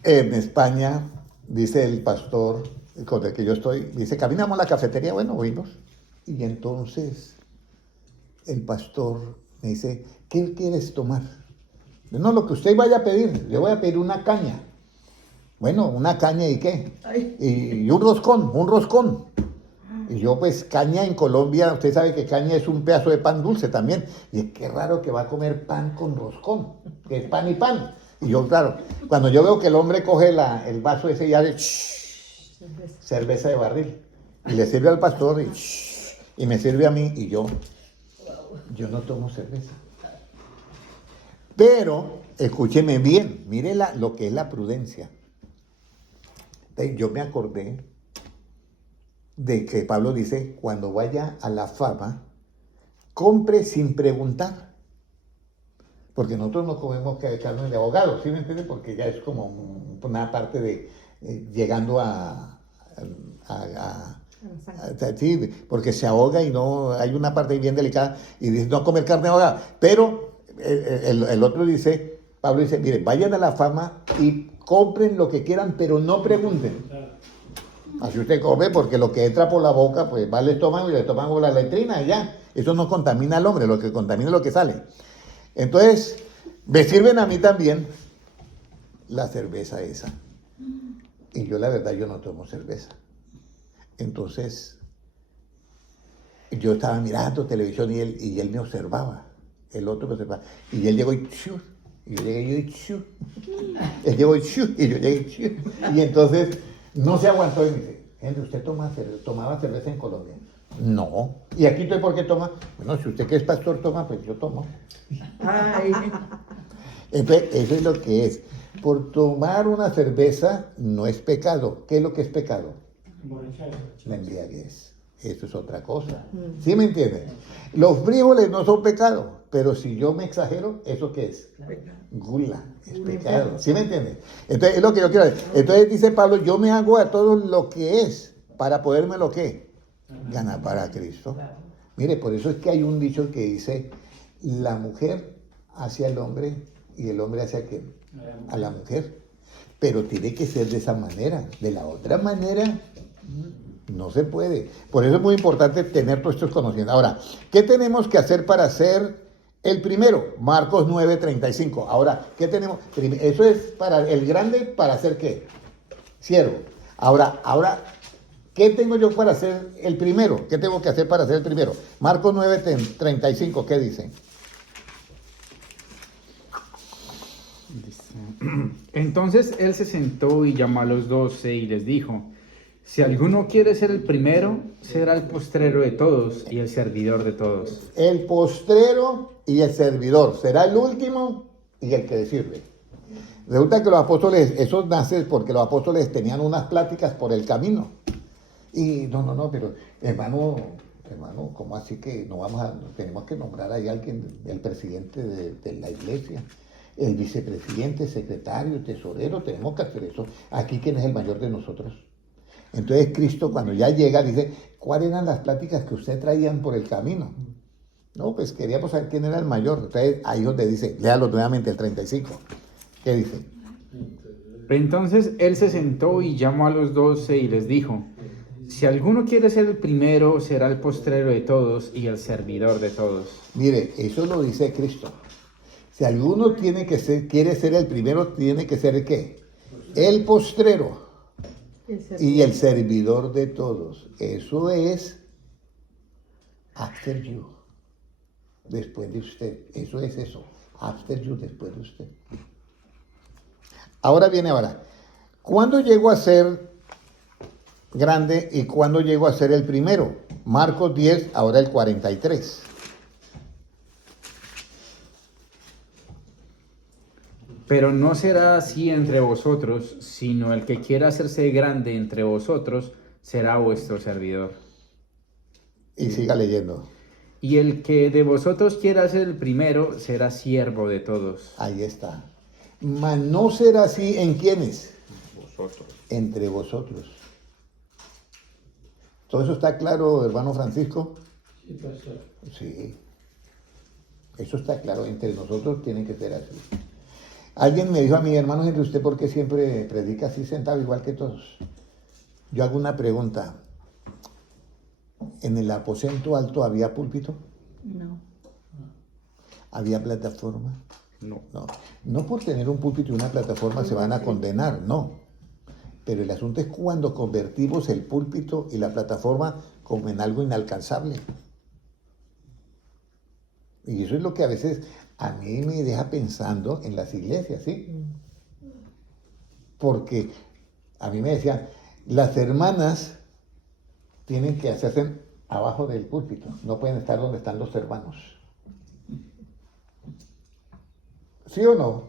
en España dice el pastor con el que yo estoy, dice, caminamos a la cafetería, bueno, oímos. Y entonces el pastor me dice, ¿qué quieres tomar? No, lo que usted vaya a pedir, yo voy a pedir una caña. Bueno, ¿una caña y qué? Y un roscón. Y yo pues caña en Colombia, usted sabe que caña es un pedazo de pan dulce también. Y es que raro que va a comer pan con roscón, que es pan y pan. Y yo, claro, cuando yo veo que el hombre coge el vaso ese ya de cerveza de barril, y le sirve al pastor y me sirve a mí, y yo no tomo cerveza. Pero, escúcheme bien, mire lo que es la prudencia. Yo me acordé de que Pablo dice, cuando vaya a la fama, compre sin preguntar. Porque nosotros no comemos carne de abogado, ¿sí me entiende? Porque ya es como una parte de llegando sí, porque se ahoga y no, hay una parte bien delicada y dice no comer carne de abogado. Pero el otro dice, Pablo dice, mire, vayan a la fama y compren lo que quieran, pero no pregunten. Así usted come, porque lo que entra por la boca, pues va al estómago y el estómago la letrina y ya. Eso no contamina al hombre, lo que contamina es lo que sale. Entonces, me sirven a mí también la cerveza esa. Y yo la verdad, yo no tomo cerveza. Entonces, yo estaba mirando televisión y él me observaba. El otro me observaba. Y él llegó y ¡chiu! Y yo llegué y ¡chiu! Él llegó y ¡chiu! Y yo llegué y ¡chiu! Y entonces no se aguantó y me dice, Henry, ¿usted tomaba cerveza en Colombia? No. ¿Y aquí usted por qué toma? Bueno, si usted que es pastor toma, pues yo tomo. Ay. Entonces, eso es lo que es. Por tomar una cerveza no es pecado. ¿Qué es lo que es pecado? La embriaguez. Eso es otra cosa. ¿Sí me entienden? Los frijoles no son pecado, pero si yo me exagero, ¿eso qué es? Gula, es pecado. ¿Sí me entienden? Entonces, es lo que yo quiero decir. Entonces dice Pablo, yo me hago a todo lo que es para poderme lo que ganar para Cristo. Mire, por eso es que hay un dicho que dice, la mujer hacia el hombre y el hombre hacia quién, a la mujer. Pero tiene que ser de esa manera. De la otra manera no se puede. Por eso es muy importante tener todos estos conocimientos. Ahora, ¿qué tenemos que hacer para ser el primero? Marcos 9:35. Ahora, ¿qué tenemos? Eso es para el grande, ¿para hacer qué? Siervo. Ahora, ¿qué tengo yo para ser el primero? ¿Qué tengo que hacer para ser el primero? Marcos 9:35, ¿qué dice? Entonces él se sentó y llamó a los 12 y les dijo, si alguno quiere ser el primero, será el postrero de todos y el servidor de todos. El postrero y el servidor, será el último y el que le sirve. Resulta que los apóstoles, eso nace porque los apóstoles tenían unas pláticas por el camino. Y no, pero hermano, ¿cómo así que tenemos que nombrar ahí a alguien, el presidente de la iglesia, el vicepresidente, secretario, tesorero, tenemos que hacer eso. Aquí, ¿quién es el mayor de nosotros? Entonces Cristo cuando ya llega dice, ¿cuáles eran las pláticas que ustedes traían por el camino? No, pues queríamos saber quién era el mayor. Entonces, ahí donde dice, léalo nuevamente el 35. ¿Qué dice? Entonces él se sentó y llamó a los 12 y les dijo: si alguno quiere ser el primero, será el postrero de todos y el servidor de todos. Mire, eso lo dice Cristo. Si alguno quiere ser el primero, tiene que ser ¿el qué? El postrero y el servidor de todos. Eso es after you, después de usted. Eso es eso, after you, después de usted. Ahora viene ahora. ¿Cuándo llego a ser grande y cuándo llego a ser el primero? Marcos 10, ahora el 43. Pero no será así entre vosotros, sino el que quiera hacerse grande entre vosotros será vuestro servidor. Y siga leyendo. Y el que de vosotros quiera ser el primero será siervo de todos. Ahí está. Mas no será así en quiénes. Vosotros. Entre vosotros. ¿Todo eso está claro, hermano Francisco? Sí, pastor. Sí. Eso está claro. Entre nosotros tiene que ser así. Alguien me dijo a mí, hermano Henry, ¿usted por qué siempre predica así sentado igual que todos? Yo hago una pregunta. ¿En el aposento alto había púlpito? No. ¿Había plataforma? No. No. No por tener un púlpito y una plataforma se van a condenar, no. Pero el asunto es cuando convertimos el púlpito y la plataforma como en algo inalcanzable. Y eso es lo que a veces a mí me deja pensando en las iglesias, ¿sí? Porque a mí me decían, las hermanas tienen que hacerse abajo del púlpito, no pueden estar donde están los hermanos. ¿Sí o no?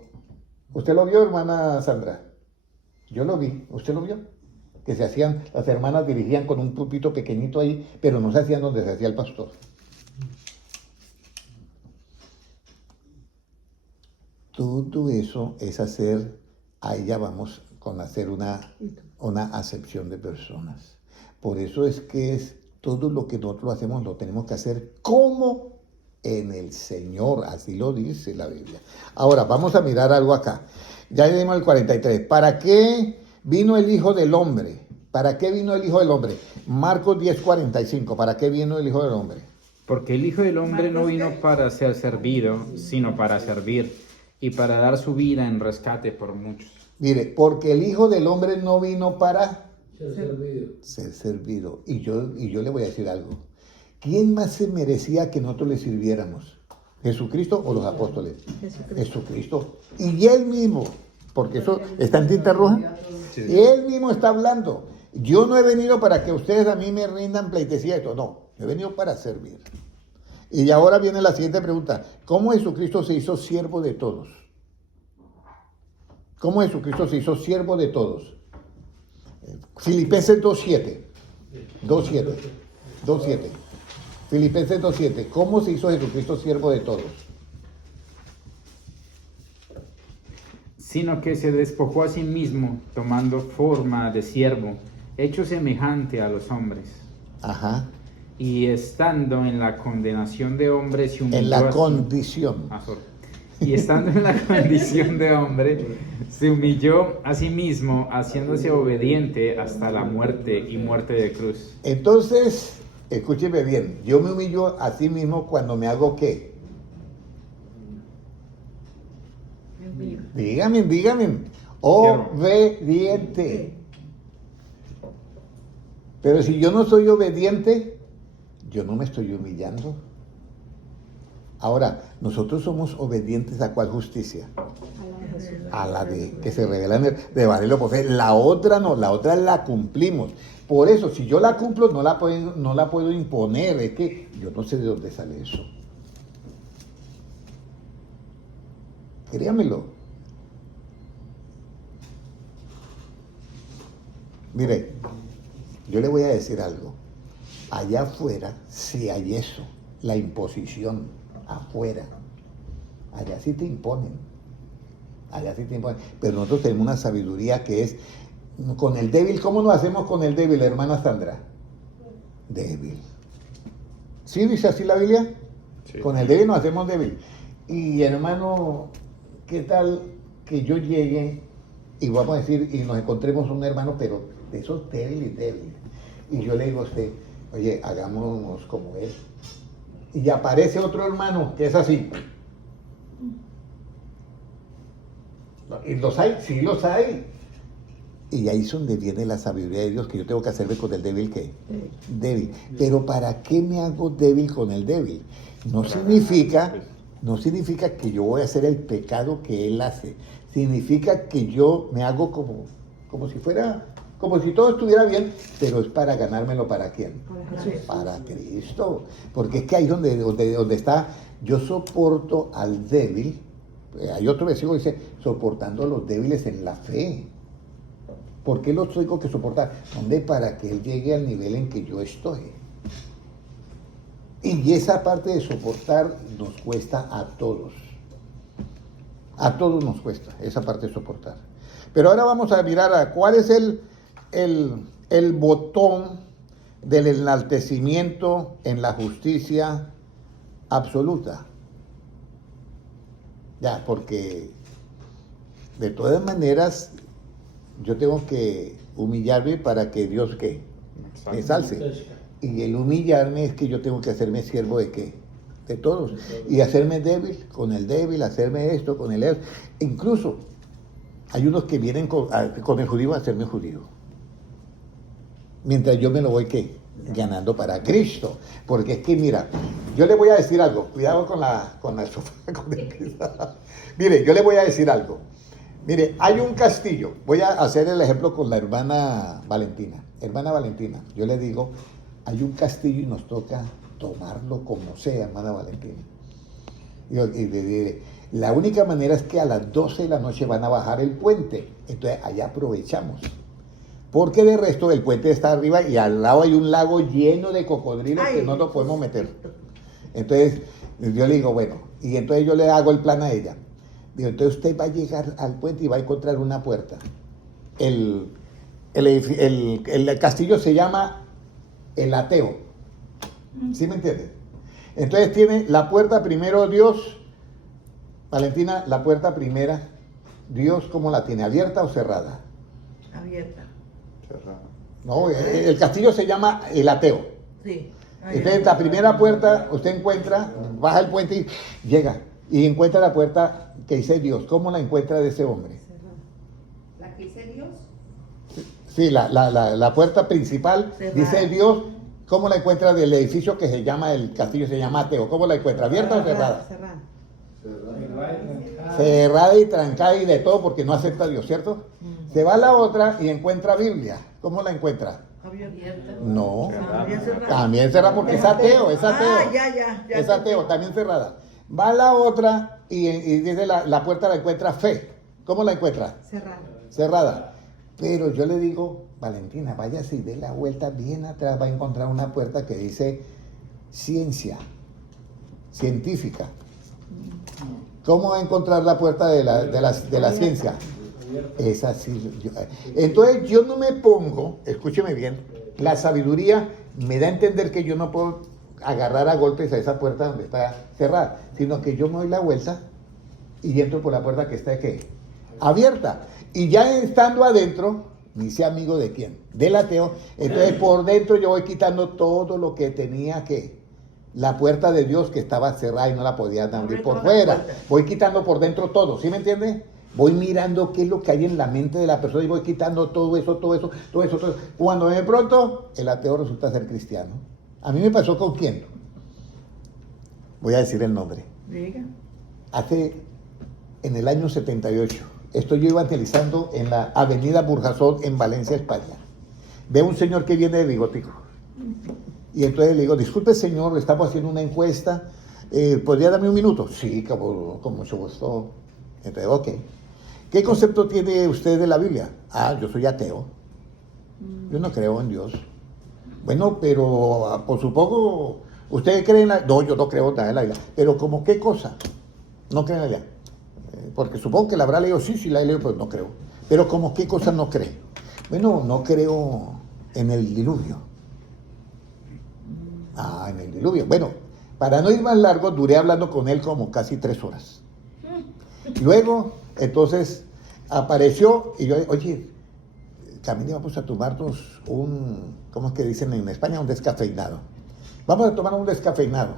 ¿Usted lo vio, hermana Sandra? Yo lo vi, ¿usted lo vio? Que se hacían, las hermanas dirigían con un púlpito pequeñito ahí, pero no se hacían donde se hacía el pastor. Todo eso es hacer, ahí ya vamos con hacer una acepción de personas. Por eso es que es todo lo que nosotros hacemos lo tenemos que hacer como en el Señor, así lo dice la Biblia. Ahora, vamos a mirar algo acá. Ya leímos el 43. ¿Para qué vino el Hijo del Hombre? ¿Para qué vino el Hijo del Hombre? Marcos 10:45. ¿Para qué vino el Hijo del Hombre? Porque el Hijo del Hombre no vino para ser servido, sino para servir y para dar su vida en rescate por muchos. Mire, porque el Hijo del Hombre no vino para Ser servido. ser servido. Y yo le voy a decir algo. ¿Quién más se merecía que nosotros le sirviéramos? ¿Jesucristo o los apóstoles? Jesucristo. Y él mismo, porque eso está en tinta roja, él mismo está hablando. Yo no he venido para que ustedes a mí me rindan pleitesía esto, no, he venido para servir. Y ahora viene la siguiente pregunta. ¿Cómo Jesucristo se hizo siervo de todos? ¿Cómo Jesucristo se hizo siervo de todos? Filipenses 2:7. 2:7. Filipenses 2:7. ¿Cómo se hizo Jesucristo siervo de todos? Sino que se despojó a sí mismo, tomando forma de siervo, hecho semejante a los hombres. Ajá. Y estando en la condenación de hombre, se humilló En la a sí- condición. Y estando en la condición de hombre, se humilló a sí mismo, haciéndose obediente hasta la muerte y muerte de cruz. Entonces, escúcheme bien, yo me humillo a sí mismo cuando me hago ¿qué? Dígame. Obediente. Pero si yo no soy obediente, yo no me estoy humillando. Ahora, nosotros somos obedientes ¿a cuál justicia? A la de que se revela de Evangelio por fe. La otra no, la otra la cumplimos. Por eso, si yo la cumplo, no la puedo imponer. Es que yo no sé de dónde sale eso. Créamelo. Mire, yo le voy a decir algo. Allá afuera sí hay eso, la imposición afuera. Allá sí te imponen. Pero nosotros tenemos una sabiduría que es con el débil. ¿Cómo nos hacemos con el débil, hermana Sandra? Débil. ¿Sí dice así la Biblia? Sí. Con el débil nos hacemos débil. Y hermano, ¿qué tal que yo llegue y vamos a decir, y nos encontremos un hermano, pero de esos débiles? Y yo le digo a usted, oye, hagámonos como él. Y aparece otro hermano que es así. ¿Y los hay? Sí, los hay. Y ahí es donde viene la sabiduría de Dios, que yo tengo que hacerme con el débil, ¿qué? Débil. Pero ¿para qué me hago débil con el débil? No significa que yo voy a hacer el pecado que él hace. Significa que yo me hago como si todo estuviera bien, pero es para ganármelo. ¿Para quién? Para Cristo. Porque es que ahí donde está, yo soporto al débil. Hay otro versículo que dice, soportando a los débiles en la fe. ¿Por qué los tengo que soportar? ¿Dónde? Para que él llegue al nivel en que yo estoy. Y esa parte de soportar nos cuesta a todos. A todos nos cuesta esa parte de soportar. Pero ahora vamos a mirar a cuál es el botón del enaltecimiento en la justicia absoluta. Ya, porque de todas maneras yo tengo que humillarme para que Dios ¿qué? Me salce. Y el humillarme es que yo tengo que hacerme siervo de ¿qué? De todos. Y hacerme débil con el débil, hacerme esto con el esto. Incluso hay unos que vienen con el judío a hacerme judío. Mientras yo me lo voy ¿qué? Ganando para Cristo. Porque es que mira, yo le voy a decir algo. Cuidado con Mire, yo le voy a decir algo. Mire, hay un castillo. Voy a hacer el ejemplo con la hermana Valentina. Hermana Valentina, yo le digo, hay un castillo y nos toca tomarlo como sea, hermana Valentina. Y le diré, la única manera es que a las 12 de la noche van a bajar el puente. Entonces, allá aprovechamos. Porque de resto el puente está arriba y al lado hay un lago lleno de cocodrilos que no nos podemos meter. Entonces, yo le digo, bueno, y entonces yo le hago el plan a ella. Digo, entonces usted va a llegar al puente y va a encontrar una puerta. El castillo se llama El Ateo. ¿Sí me entiendes? Entonces tiene la puerta primero Dios. Valentina, la puerta primera, Dios, ¿cómo la tiene? ¿Abierta o cerrada? Abierta. No, el castillo se llama El Ateo. Sí. Entonces, la primera puerta, usted encuentra, baja el puente y llega. Y encuentra la puerta que dice Dios. ¿Cómo la encuentra de ese hombre? ¿La que dice Dios? Sí, la puerta principal Cerrada. dice Dios. ¿Cómo la encuentra del edificio que se llama, el castillo se llama Ateo? ¿Cómo la encuentra? ¿Abierta o cerrada? Cerrada. Cerrada y trancada y de todo porque no acepta a Dios, ¿cierto? Se va a la otra y encuentra Biblia. ¿Cómo la encuentra? Abierta. No, También cerrada. también cerrada porque es ateo, es ateo. Ah, ya. Es ateo, también cerrada. Va a la otra y dice la puerta la encuentra fe. ¿Cómo la encuentra? Cerrada. Cerrada. Pero yo le digo, Valentina, váyase y dé la vuelta bien atrás, va a encontrar una puerta que dice ciencia, científica. ¿Cómo va a encontrar la puerta de la ciencia? Es así. Entonces yo no me pongo, escúcheme bien, la sabiduría me da a entender que yo no puedo agarrar a golpes a esa puerta donde está cerrada, sino que yo me doy la vuelta y entro por la puerta que está ¿qué? Abierta. Y ya estando adentro, me hice amigo de quién? Del ateo. Entonces por dentro yo voy quitando todo lo que tenía que la puerta de Dios que estaba cerrada y no la podía abrir por fuera. Voy quitando por dentro todo, ¿sí me entiende? Voy mirando qué es lo que hay en la mente de la persona y voy quitando todo eso. Cuando de pronto el ateo resulta ser cristiano. A mí me pasó con quién. Voy a decir el nombre. Diga. En el año 78, estoy yo evangelizando en la avenida Burjasot en Valencia, España. Veo un señor que viene de bigotico. Y entonces le digo, disculpe señor, le estamos haciendo una encuesta. ¿Podría darme un minuto? Sí, con mucho gusto. Entonces, ok. ¿Qué concepto tiene usted de la Biblia? Ah, yo soy ateo. Yo no creo en Dios. Bueno, pero por su poco, ¿usted cree en la...? No, yo no creo nada en la Biblia. Pero ¿cómo qué cosa? No creo en la Biblia. Porque supongo que la habrá leído, sí, la he leído, pero no creo. Pero ¿cómo qué cosa no cree? Bueno, no creo en el diluvio. Ah, en el diluvio. Bueno, Para no ir más largo, duré hablando con él como casi 3 horas. Luego, entonces, apareció y yo, oye, también vamos a tomarnos ¿cómo es que dicen en España? Un descafeinado. Vamos a tomar un descafeinado.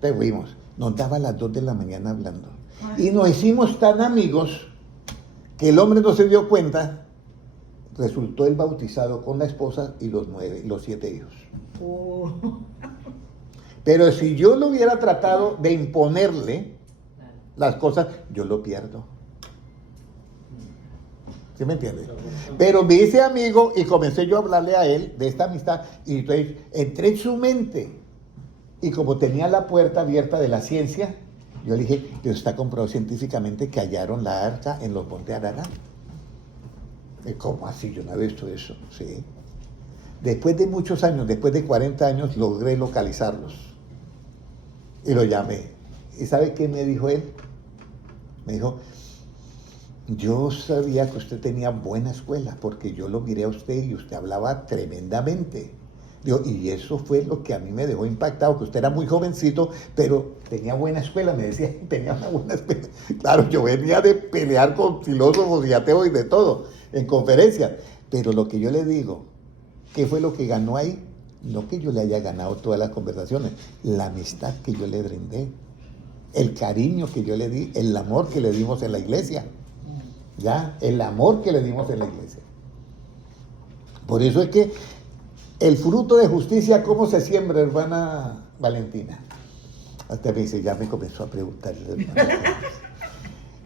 Te fuimos. Nos daba a las 2 de la mañana hablando. Y nos hicimos tan amigos que el hombre no se dio cuenta. Resultó el bautizado con la esposa y los 7 hijos. Oh. Pero si yo lo hubiera tratado de imponerle las cosas, yo lo pierdo. ¿Sí me entiendes? Pero me hice amigo y comencé yo a hablarle a él de esta amistad y entonces entré en su mente. Y como tenía la puerta abierta de la ciencia, yo le dije, pero está comprobado científicamente que hallaron la arca en los montes Araná. ¿Cómo así? Yo no había visto eso. Sí. Después de muchos años, después de 40 años, logré localizarlos. Y lo llamé. ¿Y sabe qué me dijo él? Me dijo, yo sabía que usted tenía buena escuela, porque yo lo miré a usted y usted hablaba tremendamente. Digo, y eso fue lo que a mí me dejó impactado, que usted era muy jovencito, pero tenía buena escuela, me decía, tenía una buena escuela. Claro, yo venía de pelear con filósofos y ateos y de todo, en conferencias. Pero lo que yo le digo, ¿qué fue lo que ganó ahí? No que yo le haya ganado todas las conversaciones, la amistad que yo le brindé, el cariño que yo le di, el amor que le dimos en la iglesia. ¿Ya? El amor que le dimos en la iglesia. Por eso es que el fruto de justicia, ¿cómo se siembra, hermana Valentina? Hasta me dice, ya me comenzó a preguntar.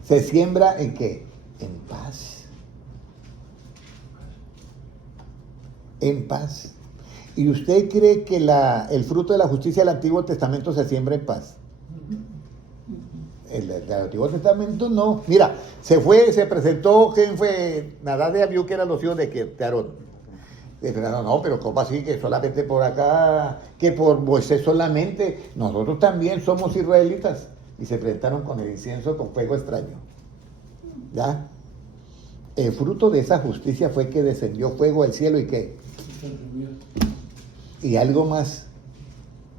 ¿Se siembra en qué? En paz. En paz. ¿Y usted cree que el fruto de la justicia del Antiguo Testamento se siembra en paz? El Antiguo Testamento no. Mira, se presentó, ¿quién fue? Nadab de Abiú, que eran los hijos de Aarón. No, pero ¿cómo así? Que solamente por acá, que por Moisés solamente, nosotros también somos israelitas. Y se presentaron con el incienso con fuego extraño. ¿Ya? El fruto de esa justicia fue que descendió fuego del cielo y ¿qué? Y algo más.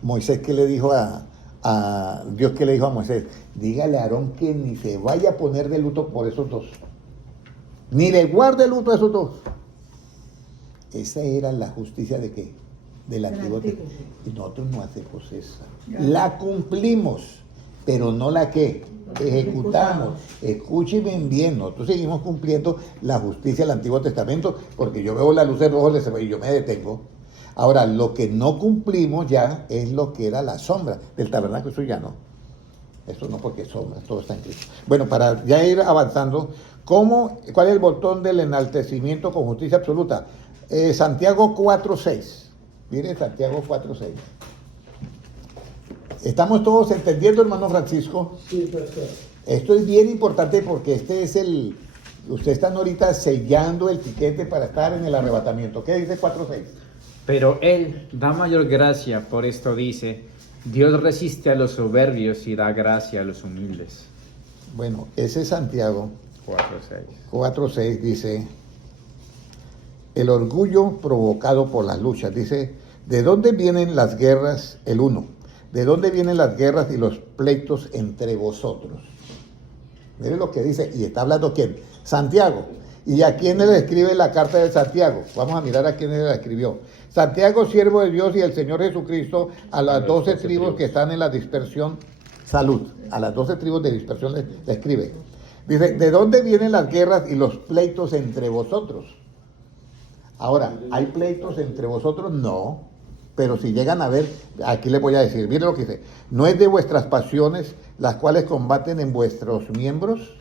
Moisés, que le dijo a Dios, que le dijo a Moisés, dígale a Aarón que ni se vaya a poner de luto por esos dos, ni le guarde luto a esos dos. Esa era la justicia de qué, del Antiguo Testamento. Y nosotros no hacemos esa, la cumplimos, pero no la que ejecutamos. Escúchenme bien, nosotros seguimos cumpliendo la justicia del Antiguo Testamento, porque yo veo la luz en rojo y yo me detengo. Ahora, lo que no cumplimos ya es lo que era la sombra del tabernáculo, eso ya no. Eso no, porque sombra, todo está en Cristo. Bueno, para ya ir avanzando, ¿cuál es el botón del enaltecimiento con justicia absoluta? Santiago 4:6. Mire, Santiago 4:6. ¿Estamos todos entendiendo, hermano Francisco? Sí, pastor. Esto es bien importante porque ustedes están ahorita sellando el tiquete para estar en el arrebatamiento. ¿Qué dice 4:6? Pero Él da mayor gracia, por esto dice, Dios resiste a los soberbios y da gracia a los humildes. Bueno, ese Santiago 4:6 dice, el orgullo provocado por las luchas. Dice, ¿de dónde vienen las guerras? El 1. ¿De dónde vienen las guerras y los pleitos entre vosotros? Mire lo que dice, y está hablando ¿quién? Santiago. ¿Y a quién le escribe la carta de Santiago? Vamos a mirar a quién le la escribió. Santiago, siervo de Dios y del Señor Jesucristo, a las 12 tribus que están en la dispersión, salud. A las 12 tribus de dispersión le escribe. Dice, ¿de dónde vienen las guerras y los pleitos entre vosotros? Ahora, ¿hay pleitos entre vosotros? No. Pero si llegan a ver, aquí les voy a decir, miren lo que dice. ¿No es de vuestras pasiones las cuales combaten en vuestros miembros?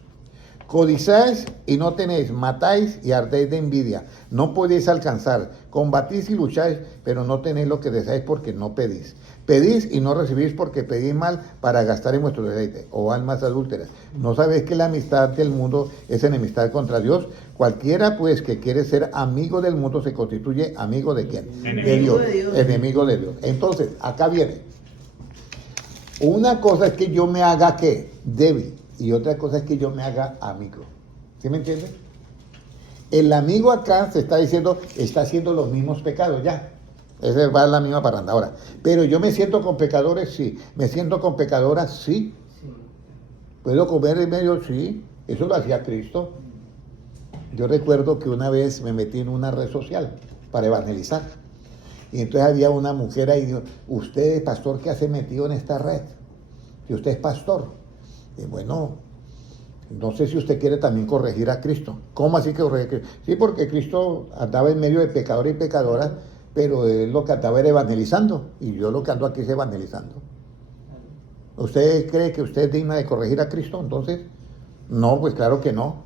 Codiciáis y no tenéis, matáis y ardéis de envidia, no podéis alcanzar, combatís y lucháis, pero no tenéis lo que deseáis porque no pedís. Pedís y no recibís porque pedís mal para gastar en vuestro deleite, o almas adúlteras. ¿No sabéis que la amistad del mundo es enemistad contra Dios? Cualquiera pues que quiere ser amigo del mundo se constituye amigo de ¿quién? Enemigo de Dios. Enemigo de Dios. Entonces, acá viene. Una cosa es que yo me haga ¿qué? Débil. Y otra cosa es que yo me haga amigo. ¿Sí me entienden? El amigo acá se está diciendo, está haciendo los mismos pecados ya. Esa va la misma parranda. Ahora, pero yo me siento con pecadores, sí. Me siento con pecadoras, sí. Sí. ¿Puedo comer en medio? Sí. Eso lo hacía Cristo. Yo recuerdo que una vez me metí en una red social para evangelizar. Y entonces había una mujer ahí y dijo, usted, pastor, ¿qué hace metido en esta red? Si usted es pastor. Y bueno, no sé si usted quiere también corregir a Cristo. ¿Cómo así que corregir a Cristo? Sí, porque Cristo andaba en medio de pecadores y pecadoras, pero él lo que andaba era evangelizando. Y yo lo que ando aquí es evangelizando. ¿Usted cree que usted es digna de corregir a Cristo? Entonces, no, pues claro que no.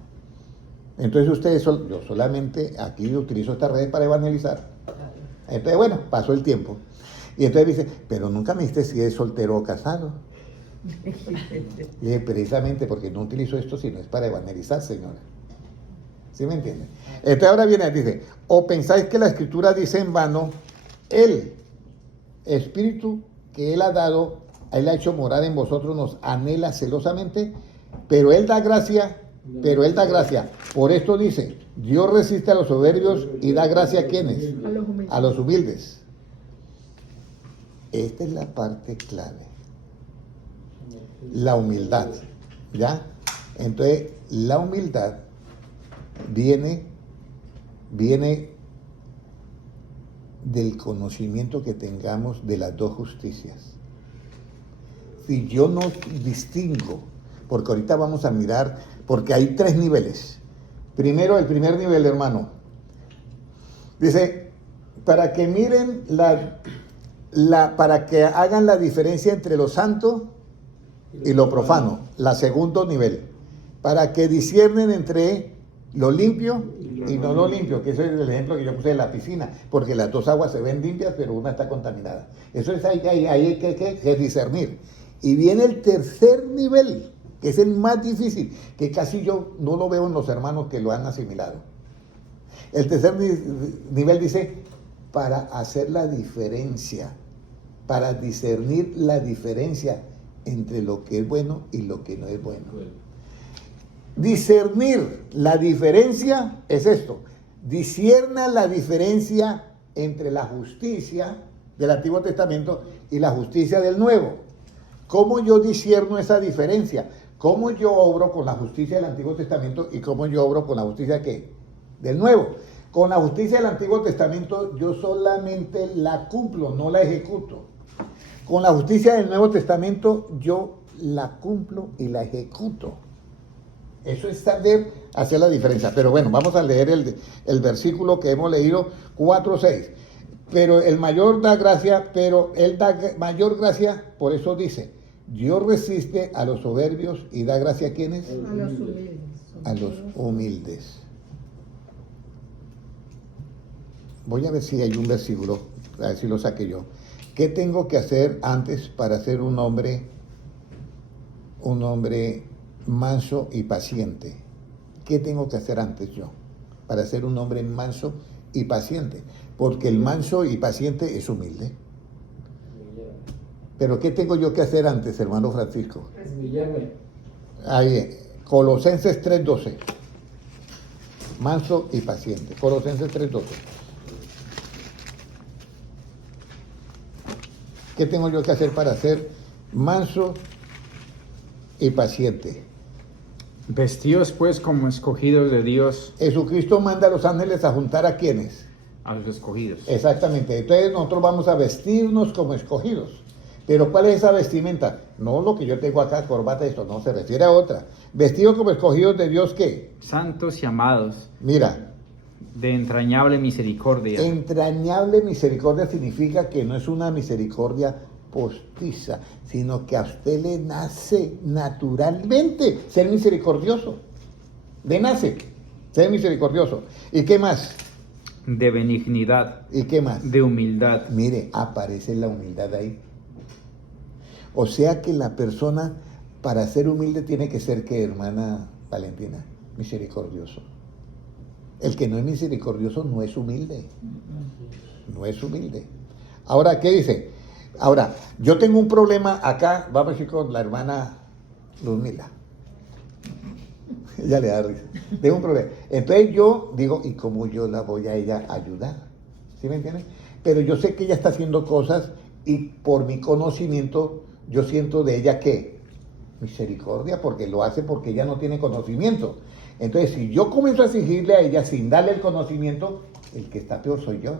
Entonces yo solamente aquí utilizo esta red para evangelizar. Entonces, bueno, pasó el tiempo. Y entonces dice, pero nunca me dijiste si es soltero o casado. Y dije, precisamente porque no utilizo esto si no es para evangelizar, señora. ¿Sí me entiende? Entonces ahora viene, dice, o pensáis que la Escritura dice en vano, el Espíritu que Él ha dado, Él ha hecho morar en vosotros, nos anhela celosamente, pero Él da gracia. Por esto dice, Dios resiste a los soberbios y da gracia a quienes, a los humildes. Esta es la parte clave. La humildad, ¿ya? Entonces, la humildad viene del conocimiento que tengamos de las dos justicias. Si yo no distingo, porque ahorita vamos a mirar, porque hay 3 niveles. Primero, el primer nivel, hermano, dice, para que miren para que hagan la diferencia entre lo santo y lo profano. La segundo nivel, para que disciernen entre lo limpio y no lo limpio, que ese es el ejemplo que yo puse de la piscina, porque las dos aguas se ven limpias, pero una está contaminada. Eso es ahí hay que discernir. Y viene el tercer nivel, que es el más difícil, que casi yo no lo veo en los hermanos que lo han asimilado. El tercer nivel dice, para hacer la diferencia, para discernir la diferencia entre lo que es bueno y lo que no es bueno. Discernir la diferencia es esto. Discierna la diferencia entre la justicia del Antiguo Testamento y la justicia del Nuevo. ¿Cómo yo discierno esa diferencia? ¿Cómo yo obro con la justicia del Antiguo Testamento y cómo yo obro con la justicia ¿qué? Del Nuevo? Con la justicia del Antiguo Testamento yo solamente la cumplo, no la ejecuto. Con la justicia del Nuevo Testamento yo la cumplo y la ejecuto. Eso es saber hacer la diferencia. Pero bueno, vamos a leer el versículo que hemos leído, 4:6. Pero el mayor da gracia, pero Él da mayor gracia, por eso dice, Dios resiste a los soberbios y da gracia a ¿quiénes? A los humildes. A los humildes. Voy a ver si hay un versículo, a ver si lo saqué yo. ¿Qué tengo que hacer antes para ser un hombre manso y paciente? ¿Qué tengo que hacer antes yo para ser un hombre manso y paciente? Porque el manso y paciente es humilde. Pero ¿qué tengo yo que hacer antes, hermano Francisco? Humillarme. Ahí, Colosenses 3:12. Manso y paciente. Colosenses 3:12. ¿Qué tengo yo que hacer para ser manso y paciente? Vestidos pues como escogidos de Dios. Jesucristo manda a los ángeles a juntar a quienes. A los escogidos. Exactamente. Entonces nosotros vamos a vestirnos como escogidos. Pero ¿cuál es esa vestimenta? No lo que yo tengo acá, corbata, esto, no, se refiere a otra. Vestidos como escogidos de Dios, ¿qué? Santos y amados, Mira, de entrañable misericordia. entrañable misericordia significa que no es una misericordia postiza, sino que a usted le nace naturalmente ser misericordioso. Le nace ser misericordioso. ¿Y qué más? De benignidad, ¿Y qué más? de humildad. Mire, aparece la humildad ahí. O sea que la persona, para ser humilde, tiene que ser, ¿qué, hermana Valentina? Misericordioso. El que no es misericordioso no es humilde. No es humilde. Ahora, ¿qué dice? Ahora, yo tengo un problema acá, vamos a decir con la hermana Luzmila. Ella le da risa. Tengo un problema. Entonces yo digo, ¿y cómo yo la voy a ella ayudar? ¿Sí me entienden? pero yo sé que ella está haciendo cosas y por mi conocimiento yo siento de ella que misericordia, porque lo hace porque ella no tiene conocimiento. Entonces, si yo comienzo a exigirle a ella sin darle el conocimiento, el que está peor soy yo.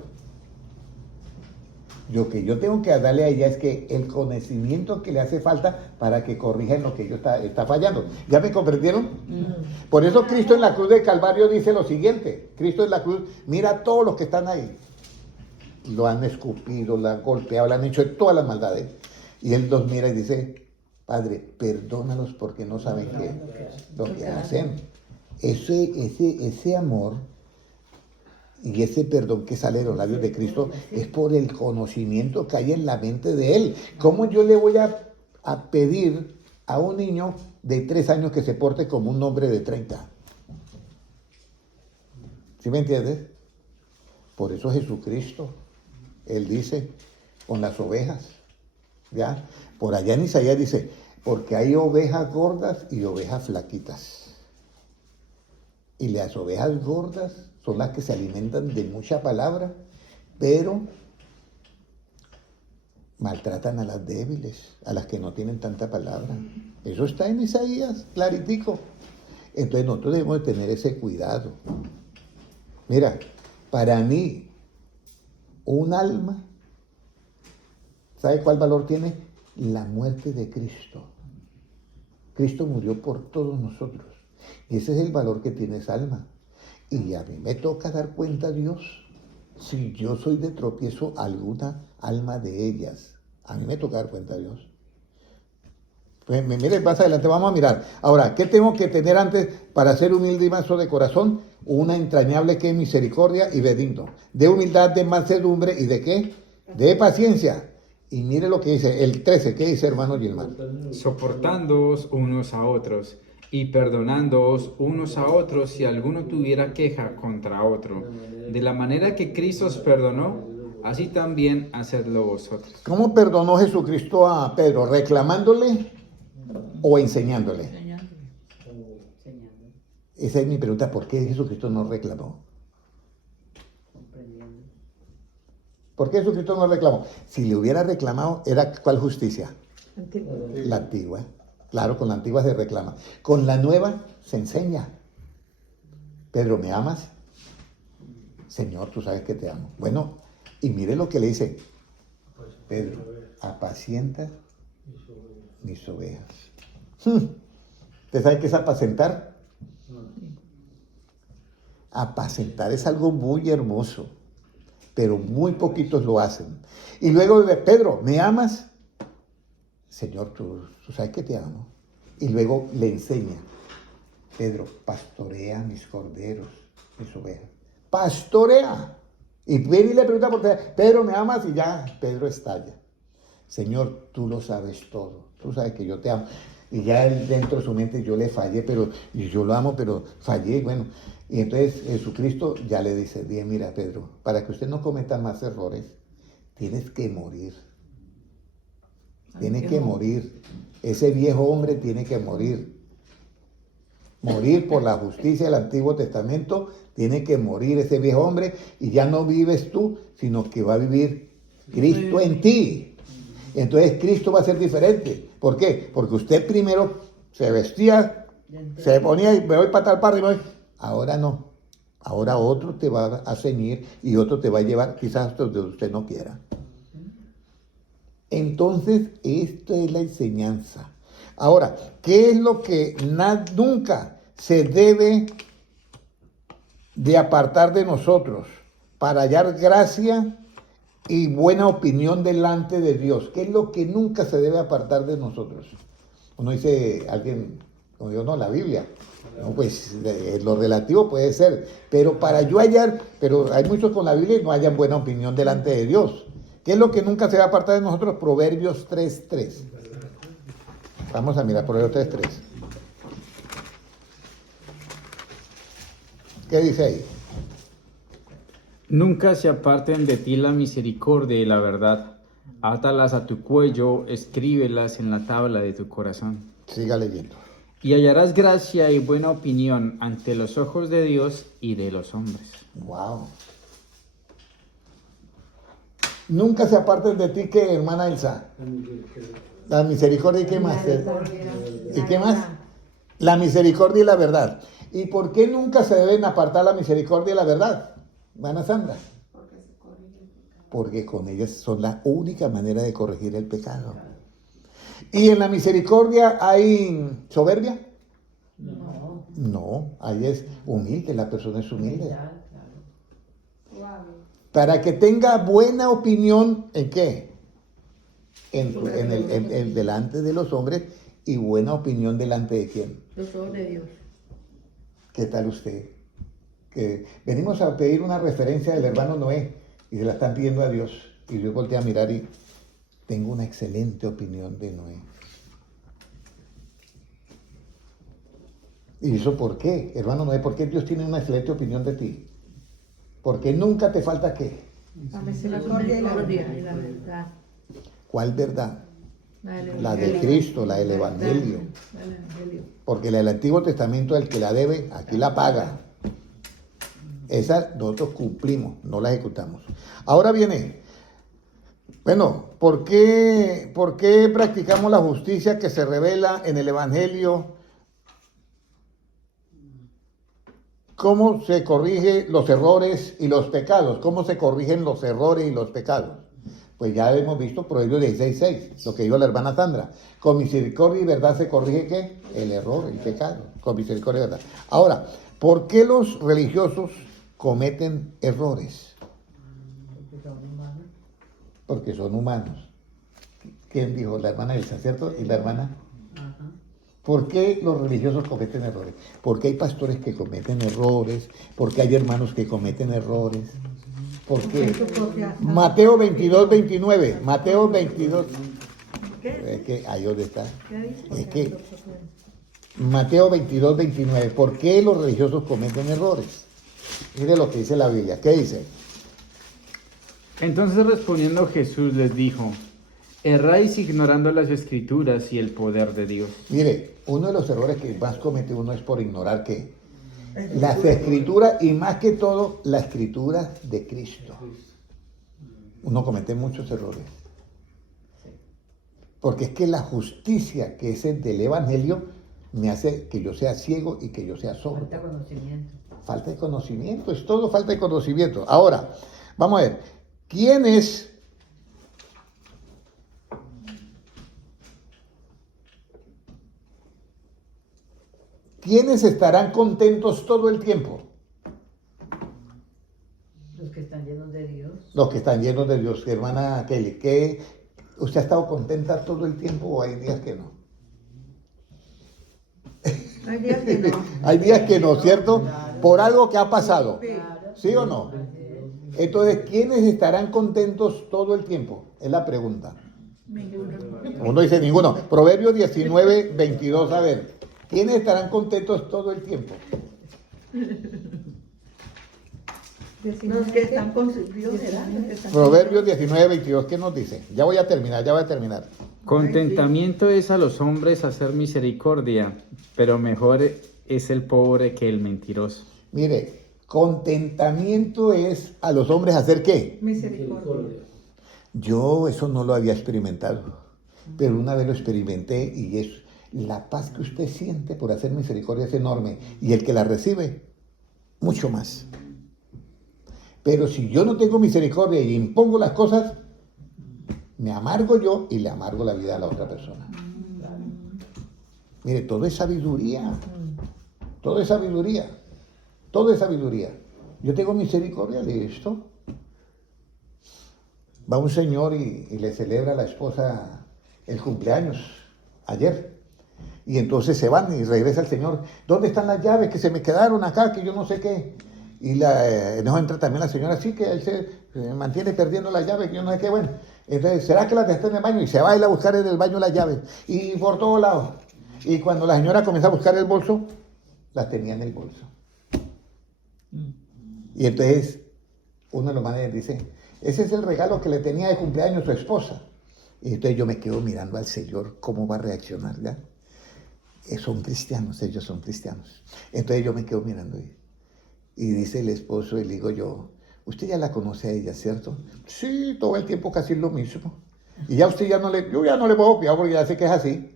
Lo que yo tengo que darle a ella es que el conocimiento que le hace falta para que corrija en lo que ella está fallando. ¿Ya me comprendieron? Por eso Cristo en la cruz del Calvario dice lo siguiente. Cristo en la cruz, mira a todos los que están ahí. Lo han escupido, lo han golpeado, le han hecho todas las maldades. Y Él los mira y dice, Padre, perdónalos porque no saben lo que hacen. Ese amor y ese perdón que sale de los labios de Cristo es por el conocimiento que hay en la mente de Él. ¿Cómo yo le voy a pedir a un niño de 3 años que se porte como un hombre de 30? ¿Sí me entiendes? Por eso Jesucristo, Él dice, con las ovejas, ¿ya? Por allá en Isaías dice, porque hay ovejas gordas y ovejas flaquitas. Y las ovejas gordas son las que se alimentan de mucha palabra, pero maltratan a las débiles, a las que no tienen tanta palabra. Eso está en Isaías, claritico. Entonces nosotros debemos de tener ese cuidado. Mira, para mí, un alma, ¿sabe cuál valor tiene? La muerte de Cristo. Cristo murió por todos nosotros. Y ese es el valor que tiene esa alma. Y a mí me toca dar cuenta a Dios si yo soy de tropiezo alguna alma de ellas. A mí me toca dar cuenta a Dios. Pues, miren, más adelante vamos a mirar. Ahora, ¿qué tengo que tener antes para ser humilde y manso de corazón? Una entrañable que es misericordia y benigno. De humildad, de mansedumbre y de ¿qué? De paciencia. Y mire lo que dice el 13. ¿Qué dice, hermano Gilmar? Soportándoos unos a otros y perdonándoos unos a otros si alguno tuviera queja contra otro. De la manera que Cristo os perdonó, así también hacedlo vosotros. ¿Cómo perdonó Jesucristo a Pedro? ¿Reclamándole o enseñándole? Esa es mi pregunta. ¿Por qué Jesucristo no reclamó? ¿Por qué Jesucristo no reclamó? Si le hubiera reclamado, ¿era cuál justicia? La antigua. Claro, con la antigua se reclama. Con la nueva se enseña. Pedro, ¿me amas? Señor, tú sabes que te amo. Bueno, y mire lo que le dice. Pedro, apacienta mis ovejas. ¿Usted sabe qué es apacentar? Apacentar es algo muy hermoso, pero muy poquitos lo hacen. Y luego de Pedro, ¿me amas? Señor, tú sabes que te amo. Y luego le enseña, Pedro, pastorea mis corderos, mis ovejas. Pastorea. Y viene y le pregunta por Pedro, ¿me amas? Y ya Pedro estalla. Señor, tú lo sabes todo. Tú sabes que yo te amo. Y ya él, dentro de su mente, yo le fallé, pero y yo lo amo, pero fallé. Bueno, y entonces Jesucristo ya le dice, bien, mira, Pedro, para que usted no cometa más errores, tienes que morir. Tiene que morir. Ese viejo hombre tiene que morir. Morir por la justicia del Antiguo Testamento. Tiene que morir ese viejo hombre. Y ya no vives tú, sino que va a vivir Cristo en ti. Entonces Cristo va a ser diferente. ¿Por qué? Porque usted primero se vestía, se ponía y me voy para tal parte. Ahora no. Ahora otro te va a ceñir y otro te va a llevar quizás hasta donde usted no quiera. Entonces, esta es la enseñanza. Ahora, ¿qué es lo que nunca se debe de apartar de nosotros para hallar gracia y buena opinión delante de Dios? ¿Qué es lo que nunca se debe apartar de nosotros? Uno dice, alguien, como yo, no, la Biblia. No, pues lo relativo puede ser, pero para yo hallar, pero hay muchos con la Biblia y no hallan buena opinión delante de Dios. ¿Qué es lo que nunca se va a apartar de nosotros? Proverbios 3:3. Vamos a mirar Proverbios 3:3. ¿Qué dice ahí? Nunca se aparten de ti la misericordia y la verdad. Átalas a tu cuello, escríbelas en la tabla de tu corazón. Siga leyendo. Y hallarás gracia y buena opinión ante los ojos de Dios y de los hombres. Wow. Nunca se aparten de ti, ¿qué, hermana Elsa? La misericordia y qué más. ¿Y qué más? La misericordia y la verdad. ¿Y por qué nunca se deben apartar la misericordia y la verdad, hermana Sandra? Porque se corrige el pecado. Porque con ellas son la única manera de corregir el pecado. ¿Y en la misericordia hay soberbia? No. No, ahí es humilde, la persona es humilde. Ya, claro. Suave. Para que tenga buena opinión, ¿en qué? En delante de los hombres, y buena opinión delante de quién. Los ojos de Dios. ¿Qué tal usted? Que venimos a pedir una referencia del hermano Noé y se la están pidiendo a Dios. Y yo volteé a mirar y tengo una excelente opinión de Noé. ¿Y eso por qué, hermano Noé? ¿Por qué Dios tiene una excelente opinión de ti? Porque nunca te falta qué. La misericordia y la verdad. ¿Cuál verdad? del La de Evangelio. Cristo, la del Evangelio. Del Evangelio. Porque la del Antiguo Testamento, el que la debe, aquí la paga. Esa nosotros cumplimos, no la ejecutamos. Ahora viene, bueno, ¿por qué practicamos la justicia que se revela en el Evangelio? ¿Cómo se corrigen los errores y los pecados? ¿Cómo se corrigen los errores y los pecados? Pues ya hemos visto Proverbios 16:6, lo que dijo la hermana Sandra. Con misericordia y verdad se corrige ¿qué? El error, el pecado. Con misericordia y verdad. Ahora, ¿por qué los religiosos cometen errores? Porque son humanos. Porque son humanos. ¿Quién dijo? La hermana Elsa, ¿cierto? Y la hermana. Ajá. ¿Por qué los religiosos cometen errores? Porque hay pastores que cometen errores, porque hay hermanos que cometen errores. ¿Por qué? Mateo 22:29. Mateo 22. ¿Qué? Es que ahí donde está. ¿Qué dice? Es que Mateo 22:29. ¿Por qué los religiosos cometen errores? Mire lo que dice la Biblia. ¿Qué dice? Entonces respondiendo Jesús les dijo, erráis ignorando las escrituras y el poder de Dios. Mire, uno de los errores que más comete uno es por ignorar que las escrituras y más que todo la escritura de Cristo. Uno comete muchos errores. Porque es que la justicia que es el del Evangelio me hace que yo sea ciego y que yo sea sordo. Falta conocimiento. Falta de conocimiento, es todo falta de conocimiento. Ahora, vamos a ver, ¿quiénes estarán contentos todo el tiempo? Los que están llenos de Dios. Los que están llenos de Dios. Hermana Kelly, ¿qué? ¿Usted ha estado contenta todo el tiempo o hay días que no? Hay días que no. Hay días que no, ¿cierto? Por algo que ha pasado. Sí. ¿Sí o no? Entonces, ¿quiénes estarán contentos todo el tiempo? Es la pregunta. Ninguno. Uno dice ninguno. Proverbios 19:22, a ver. ¿Quiénes estarán contentos todo el tiempo? Los que están con Dios, ¿verdad? Los que están con Proverbios Dios. 19:22, ¿qué nos dice? Ya voy a terminar. Contentamiento es a los hombres hacer misericordia, pero mejor es el pobre que el mentiroso. Mire, contentamiento es a los hombres hacer ¿qué? Misericordia. Yo eso no lo había experimentado, pero una vez lo experimenté y es la paz que usted siente por hacer misericordia es enorme y el que la recibe, mucho más. Pero si yo no tengo misericordia y impongo las cosas, me amargo yo y le amargo la vida a la otra persona. Mire, todo es sabiduría. Todo es sabiduría. Todo es sabiduría. Yo tengo misericordia de esto. Va un señor y le celebra a la esposa el cumpleaños ayer. Y entonces se van y regresa el señor. ¿Dónde están las llaves que se me quedaron acá? Que yo no sé qué. Y nos entra también la señora, sí, que él se mantiene perdiendo las llaves, que yo no sé qué. Bueno, entonces, ¿será que las dejé en el baño? Y se va a ir a buscar en el baño las llaves. Y por todos lados. Y cuando la señora comienza a buscar el bolso, las tenía en el bolso. Y entonces, uno de los managers dice, ese es el regalo que le tenía de cumpleaños su esposa. Y entonces yo me quedo mirando al Señor cómo va a reaccionar, ¿ya? Son cristianos, ellos son cristianos. Entonces yo me quedo mirando y dice el esposo y le digo yo, Usted ya la conoce a ella, ¿cierto? Sí, todo el tiempo casi lo mismo. Y ya usted yo ya no le puedo copiar porque ya sé que es así.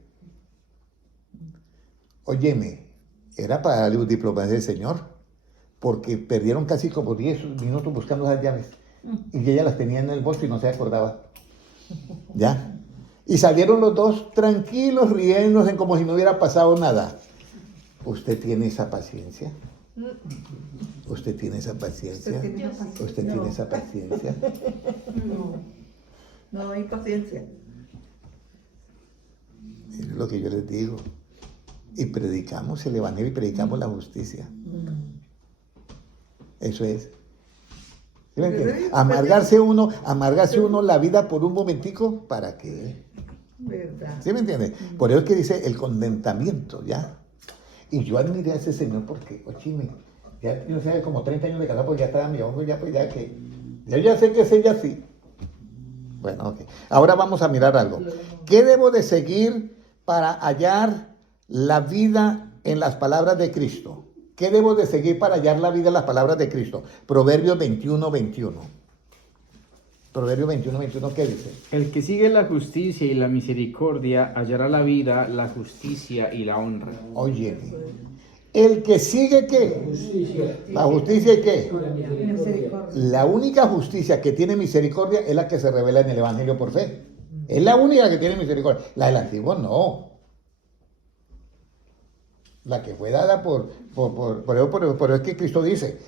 Óyeme, era para darle un diploma del Señor, porque perdieron casi como 10 minutos buscando esas llaves. Y ella las tenía en el bolso y no se acordaba. ¿Ya? Y salieron los dos tranquilos, riéndose como si no hubiera pasado nada. ¿Usted tiene esa paciencia? ¿Usted tiene esa paciencia? ¿Usted tiene esa paciencia? No hay paciencia. Es lo que yo les digo. Y predicamos el evangelio y predicamos la justicia. Eso es. ¿Sí me entiende? Amargarse uno la vida por un momentico, ¿para qué? ¿Verdad? ¿Sí me entiende? Por eso es que dice el contentamiento, ¿ya? Y yo admiré a ese señor porque, oye, ya yo sé, como 30 años de casado, pues ya estaba mi hombre, ya pues ya que, yo ya sé que es ella sí. Bueno, ok. Ahora vamos a mirar algo. ¿Qué debo de seguir para hallar la vida en las palabras de Cristo? ¿Qué debo de seguir para hallar la vida en las palabras de Cristo? Proverbios 21:21. Proverbios 21:21, ¿qué dice? El que sigue la justicia y la misericordia hallará la vida, la justicia y la honra. Oye, el que sigue ¿qué? Justicia. La justicia y qué. Misericordia. La única justicia que tiene misericordia es la que se revela en el Evangelio por fe. Es la única que tiene misericordia. La del antiguo no. La que fue dada por es que Cristo dice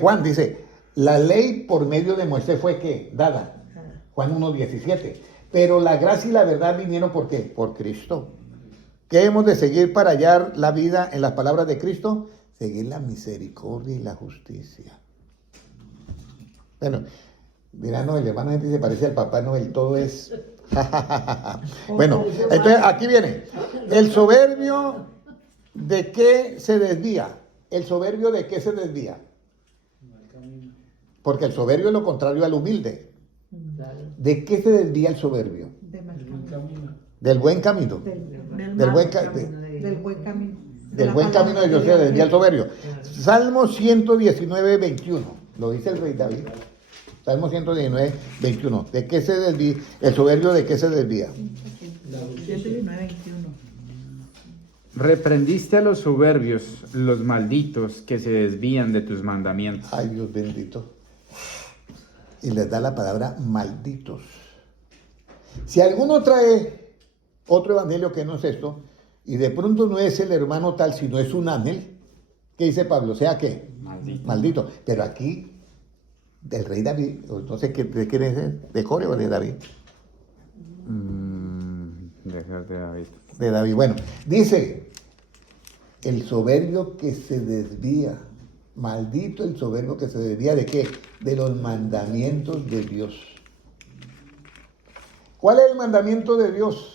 Juan, la ley por medio de Moisés fue ¿qué? Dada. Juan 1:17. Pero la gracia y la verdad vinieron ¿por qué? Por Cristo. ¿Qué hemos de seguir para hallar la vida en las palabras de Cristo? Seguir la misericordia y la justicia. Bueno, dirán, no, el hermano gente se parece al Papá Noel, todo es... Bueno, entonces aquí viene. El soberbio, ¿de qué se desvía? El soberbio, ¿de qué se desvía? Porque el soberbio es lo contrario al humilde. ¿De qué se desvía el soberbio? De mal camino. Del buen camino. Del buen camino. Del buen camino. Del buen camino de Dios se desvía el soberbio. Salmo 119:21. Lo dice el rey David. Salmo 119:21. ¿De qué se desvía? El soberbio, ¿de qué se desvía? 19:21. Reprendiste a los soberbios, los malditos que se desvían de tus mandamientos. Ay, Dios bendito. Y les da la palabra malditos. Si alguno trae otro evangelio que no es esto, y de pronto no es el hermano tal, sino es un ángel, ¿qué dice Pablo? ¿Sea qué? Maldito. Maldito. Pero aquí, del rey David, no sé de quién es, ¿de Core o de David? De David. De David. Bueno, dice, el soberbio que se desvía, maldito el soberbio que se desvía ¿de qué? De los mandamientos de Dios. ¿Cuál es el mandamiento de Dios?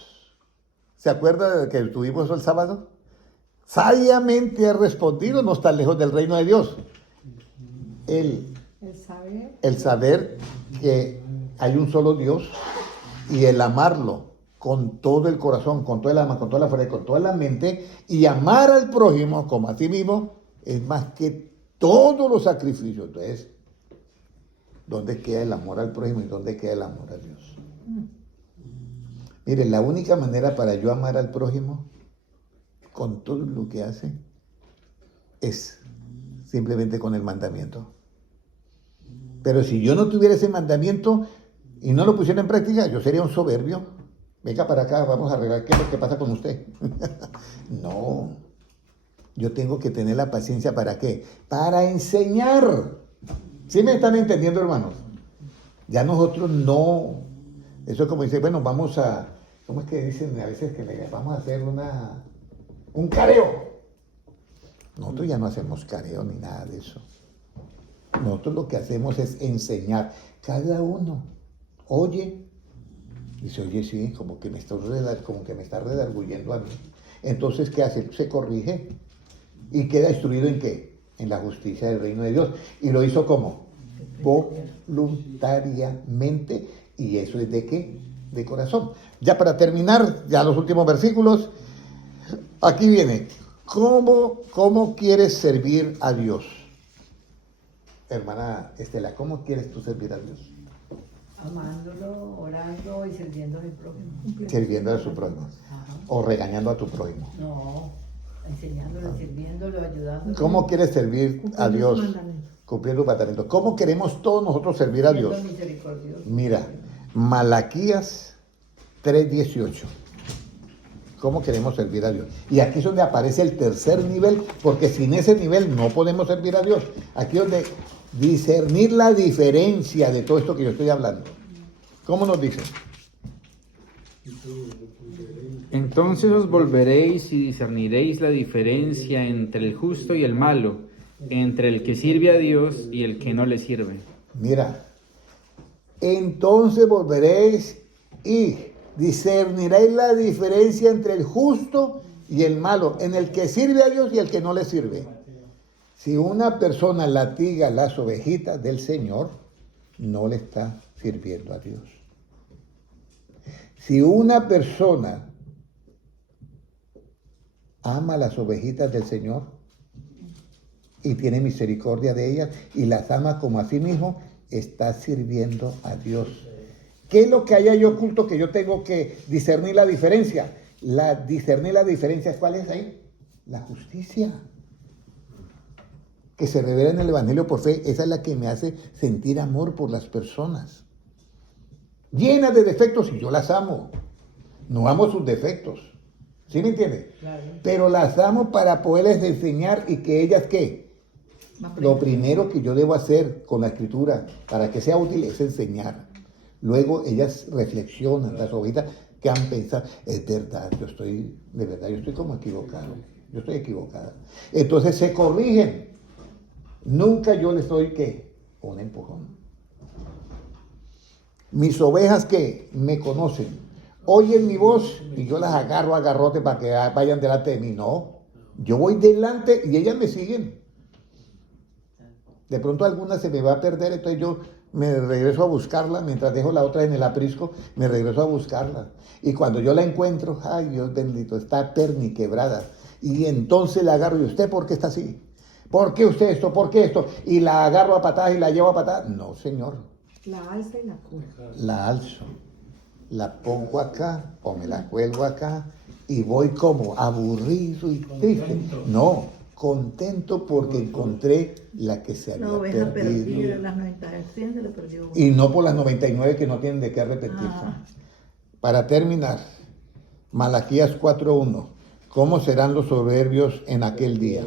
¿Se acuerda de que tuvimos el sábado? Sabiamente ha respondido, no está lejos del reino de Dios. El saber que hay un solo Dios y el amarlo con todo el corazón, con toda el alma, con toda la fuerza, con toda la mente, y amar al prójimo como a ti mismo es más que todos los sacrificios. Entonces, ¿dónde queda el amor al prójimo y dónde queda el amor a Dios? Mire, la única manera para yo amar al prójimo con todo lo que hace es simplemente con el mandamiento. Pero si yo no tuviera ese mandamiento y no lo pusiera en práctica, yo sería un soberbio. Venga para acá, vamos a arreglar qué es lo que pasa con usted. No, yo tengo que tener la paciencia, ¿para qué? Para enseñar. ¿Sí me están entendiendo, hermanos? Ya nosotros no, eso es como dice, bueno, vamos a, ¿cómo es que dicen a veces que vamos a hacer un careo? Nosotros ya no hacemos careo ni nada de eso. Nosotros lo que hacemos es enseñar. Cada uno oye, dice, oye, sí, como que me está redarguyendo a mí. Entonces, ¿qué hace? Se corrige y queda instruido ¿en qué? En la justicia del reino de Dios. ¿Y lo hizo cómo? Voluntariamente. ¿Y eso es de qué? De corazón. Ya para terminar, ya los últimos versículos, aquí viene, ¿cómo quieres servir a Dios? hermana Estela, ¿cómo quieres tú servir a Dios? Amándolo, orando y sirviendo al prójimo. Sirviendo a su prójimo. Ajá. O regañando a tu prójimo. No, enseñándolo, sirviéndolo, ayudándolo. ¿Cómo quieres servir a Dios? Cumplir los mandamientos. ¿Cómo queremos todos nosotros servir a Dios? Siendo misericordioso. Mira, Malaquías 3:18. ¿Cómo queremos servir a Dios? Y aquí es donde aparece el tercer nivel, porque sin ese nivel no podemos servir a Dios. Aquí es donde discernir la diferencia de todo esto que yo estoy hablando. ¿Cómo nos dice? Entonces os volveréis y discerniréis la diferencia entre el justo y el malo, entre el que sirve a Dios y el que no le sirve. Mira, entonces volveréis y discerniréis la diferencia entre el justo y el malo, en el que sirve a Dios y el que no le sirve. Si una persona latiga las ovejitas del Señor, no le está sirviendo a Dios. Si una persona ama las ovejitas del Señor y tiene misericordia de ellas y las ama como a sí mismo, está sirviendo a Dios. ¿Qué es lo que hay ahí oculto que yo tengo que discernir la diferencia? Discernir la diferencia, ¿cuál es ahí? La justicia. Que se revela en el Evangelio por fe, esa es la que me hace sentir amor por las personas. Llenas de defectos y yo las amo. No amo sus defectos. ¿Sí me entiende? Claro. Pero las amo para poderles enseñar y que ellas, ¿qué? Lo primero que yo debo hacer con la escritura para que sea útil es enseñar. Luego ellas reflexionan, las ovejitas que han pensado, es verdad, yo estoy como equivocado, yo estoy equivocada. Entonces se corrigen. Nunca yo les doy, ¿qué? Un empujón. Mis ovejas que me conocen, oyen mi voz y yo las agarro a garrote para que vayan delante de mí. No, yo voy delante y ellas me siguen. De pronto alguna se me va a perder, entonces yo me regreso a buscarla, mientras dejo la otra en el aprisco, me regreso a buscarla. Y cuando yo la encuentro, ay Dios bendito, está perniquebrada. Y entonces la agarro, ¿y usted por qué está así? ¿Por qué usted esto? ¿Por qué esto? Y la agarro a patadas y la llevo a patadas. No, señor. La alza y la cuelga. La alzo, la pongo acá o me la cuelgo acá y voy como aburrido y triste. No, contento porque encontré la que se había La oveja perdida, perdido. las 90 se le perdió. Y no por las 99 que no tienen de qué arrepentirse. Para terminar, Malaquías 4:1. ¿Cómo serán los soberbios en aquel día?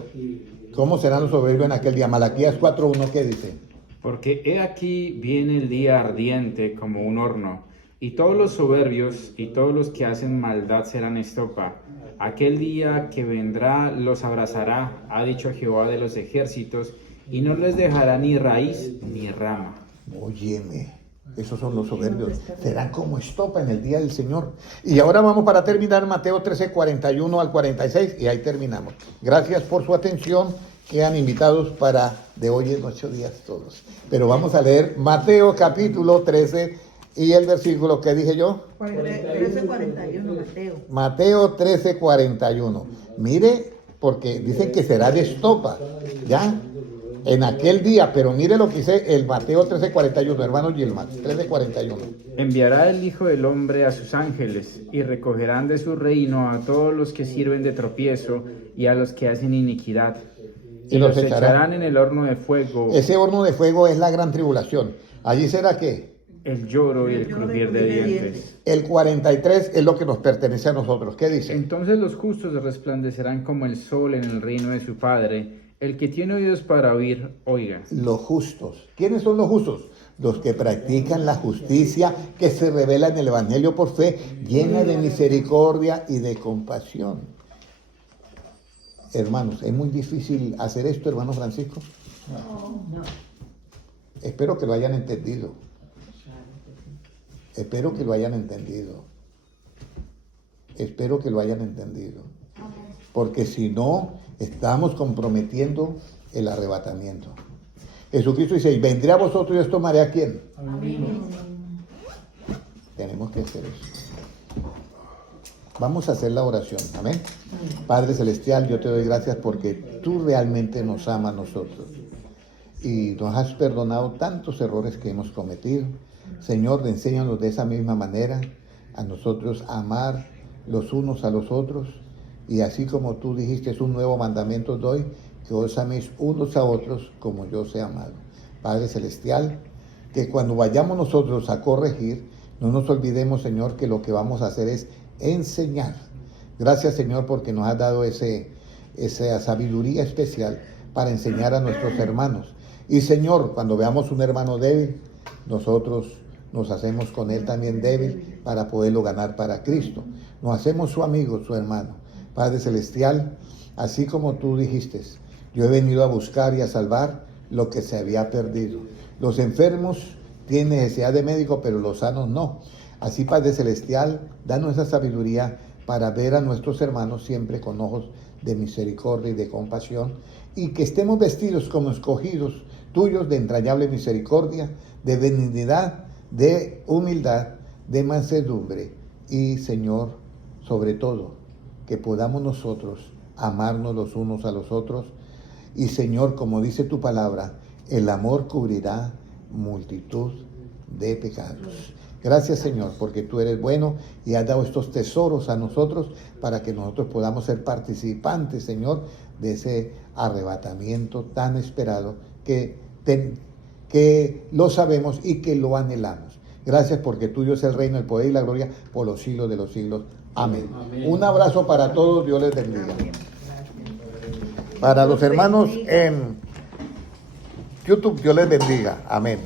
¿Cómo serán los soberbios en aquel día? Malaquías 4:1, ¿qué dice? Porque he aquí viene el día ardiente como un horno, y todos los soberbios y todos los que hacen maldad serán estopa. Aquel día que vendrá los abrazará, ha dicho Jehová de los ejércitos, y no les dejará ni raíz ni rama. Óyeme, esos son los soberbios. Serán como estopa en el día del Señor. Y ahora vamos para terminar Mateo 13:41 al 46 y ahí terminamos. Gracias por su atención. Quedan invitados para de hoy en 8 días todos. Pero vamos a leer Mateo capítulo 13 y el versículo que dije yo. 13:41, Mateo. Mateo 13:41. Mire, porque dicen que será de estopa, ¿ya? En aquel día, pero mire lo que dice el Mateo 13:41, hermano Gilman, 13:41. Enviará el Hijo del Hombre a sus ángeles, y recogerán de su reino a todos los que sirven de tropiezo y a los que hacen iniquidad. Y los echarán en el horno de fuego. Ese horno de fuego es la gran tribulación. Allí será ¿qué? El lloro y el crujir de dientes. El 43 es lo que nos pertenece a nosotros. ¿Qué dice? Entonces los justos resplandecerán como el sol en el reino de su Padre. El que tiene oídos para oír, oiga. Los justos. ¿Quiénes son los justos? Los que practican la justicia que se revela en el Evangelio por fe, llena de misericordia y de compasión. Hermanos, ¿es muy difícil hacer esto, hermano Francisco? No. Espero que lo hayan entendido. Espero que lo hayan entendido. Espero que lo hayan entendido. Porque si no, estamos comprometiendo el arrebatamiento. Jesucristo dice, y vendré a vosotros y os tomaré ¿a quién? Tenemos que hacer eso. Vamos a hacer la oración, amén. Padre Celestial, yo te doy gracias porque tú realmente nos amas a nosotros. y nos has perdonado tantos errores que hemos cometido. Señor, enséñanos de esa misma manera a nosotros a amar los unos a los otros, y así como tú dijiste, es un nuevo mandamiento doy, que os améis unos a otros como yo os he amado. Padre Celestial, que cuando vayamos nosotros a corregir, no nos olvidemos, Señor, que lo que vamos a hacer es enseñar. Gracias, Señor, porque nos has dado esa sabiduría especial para enseñar a nuestros hermanos. Y, Señor, cuando veamos un hermano débil, nosotros nos hacemos con él también débil para poderlo ganar para Cristo. Nos hacemos su amigo, su hermano. Padre Celestial, así como tú dijiste, yo he venido a buscar y a salvar lo que se había perdido. Los enfermos tienen necesidad de médico, pero los sanos no. Así, Padre Celestial, danos esa sabiduría para ver a nuestros hermanos siempre con ojos de misericordia y de compasión, y que estemos vestidos como escogidos tuyos de entrañable misericordia, de benignidad, de humildad, de mansedumbre, y, Señor, sobre todo, que podamos nosotros amarnos los unos a los otros. Y, Señor, como dice tu palabra, el amor cubrirá multitud de pecados. Gracias, Señor, porque tú eres bueno y has dado estos tesoros a nosotros para que nosotros podamos ser participantes, Señor, de ese arrebatamiento tan esperado que lo sabemos y que lo anhelamos. Gracias, porque tuyo es el reino, el poder y la gloria por los siglos de los siglos. Amén. Amén. Un abrazo para todos, Dios les bendiga. Para los hermanos en YouTube, Dios les bendiga. Amén.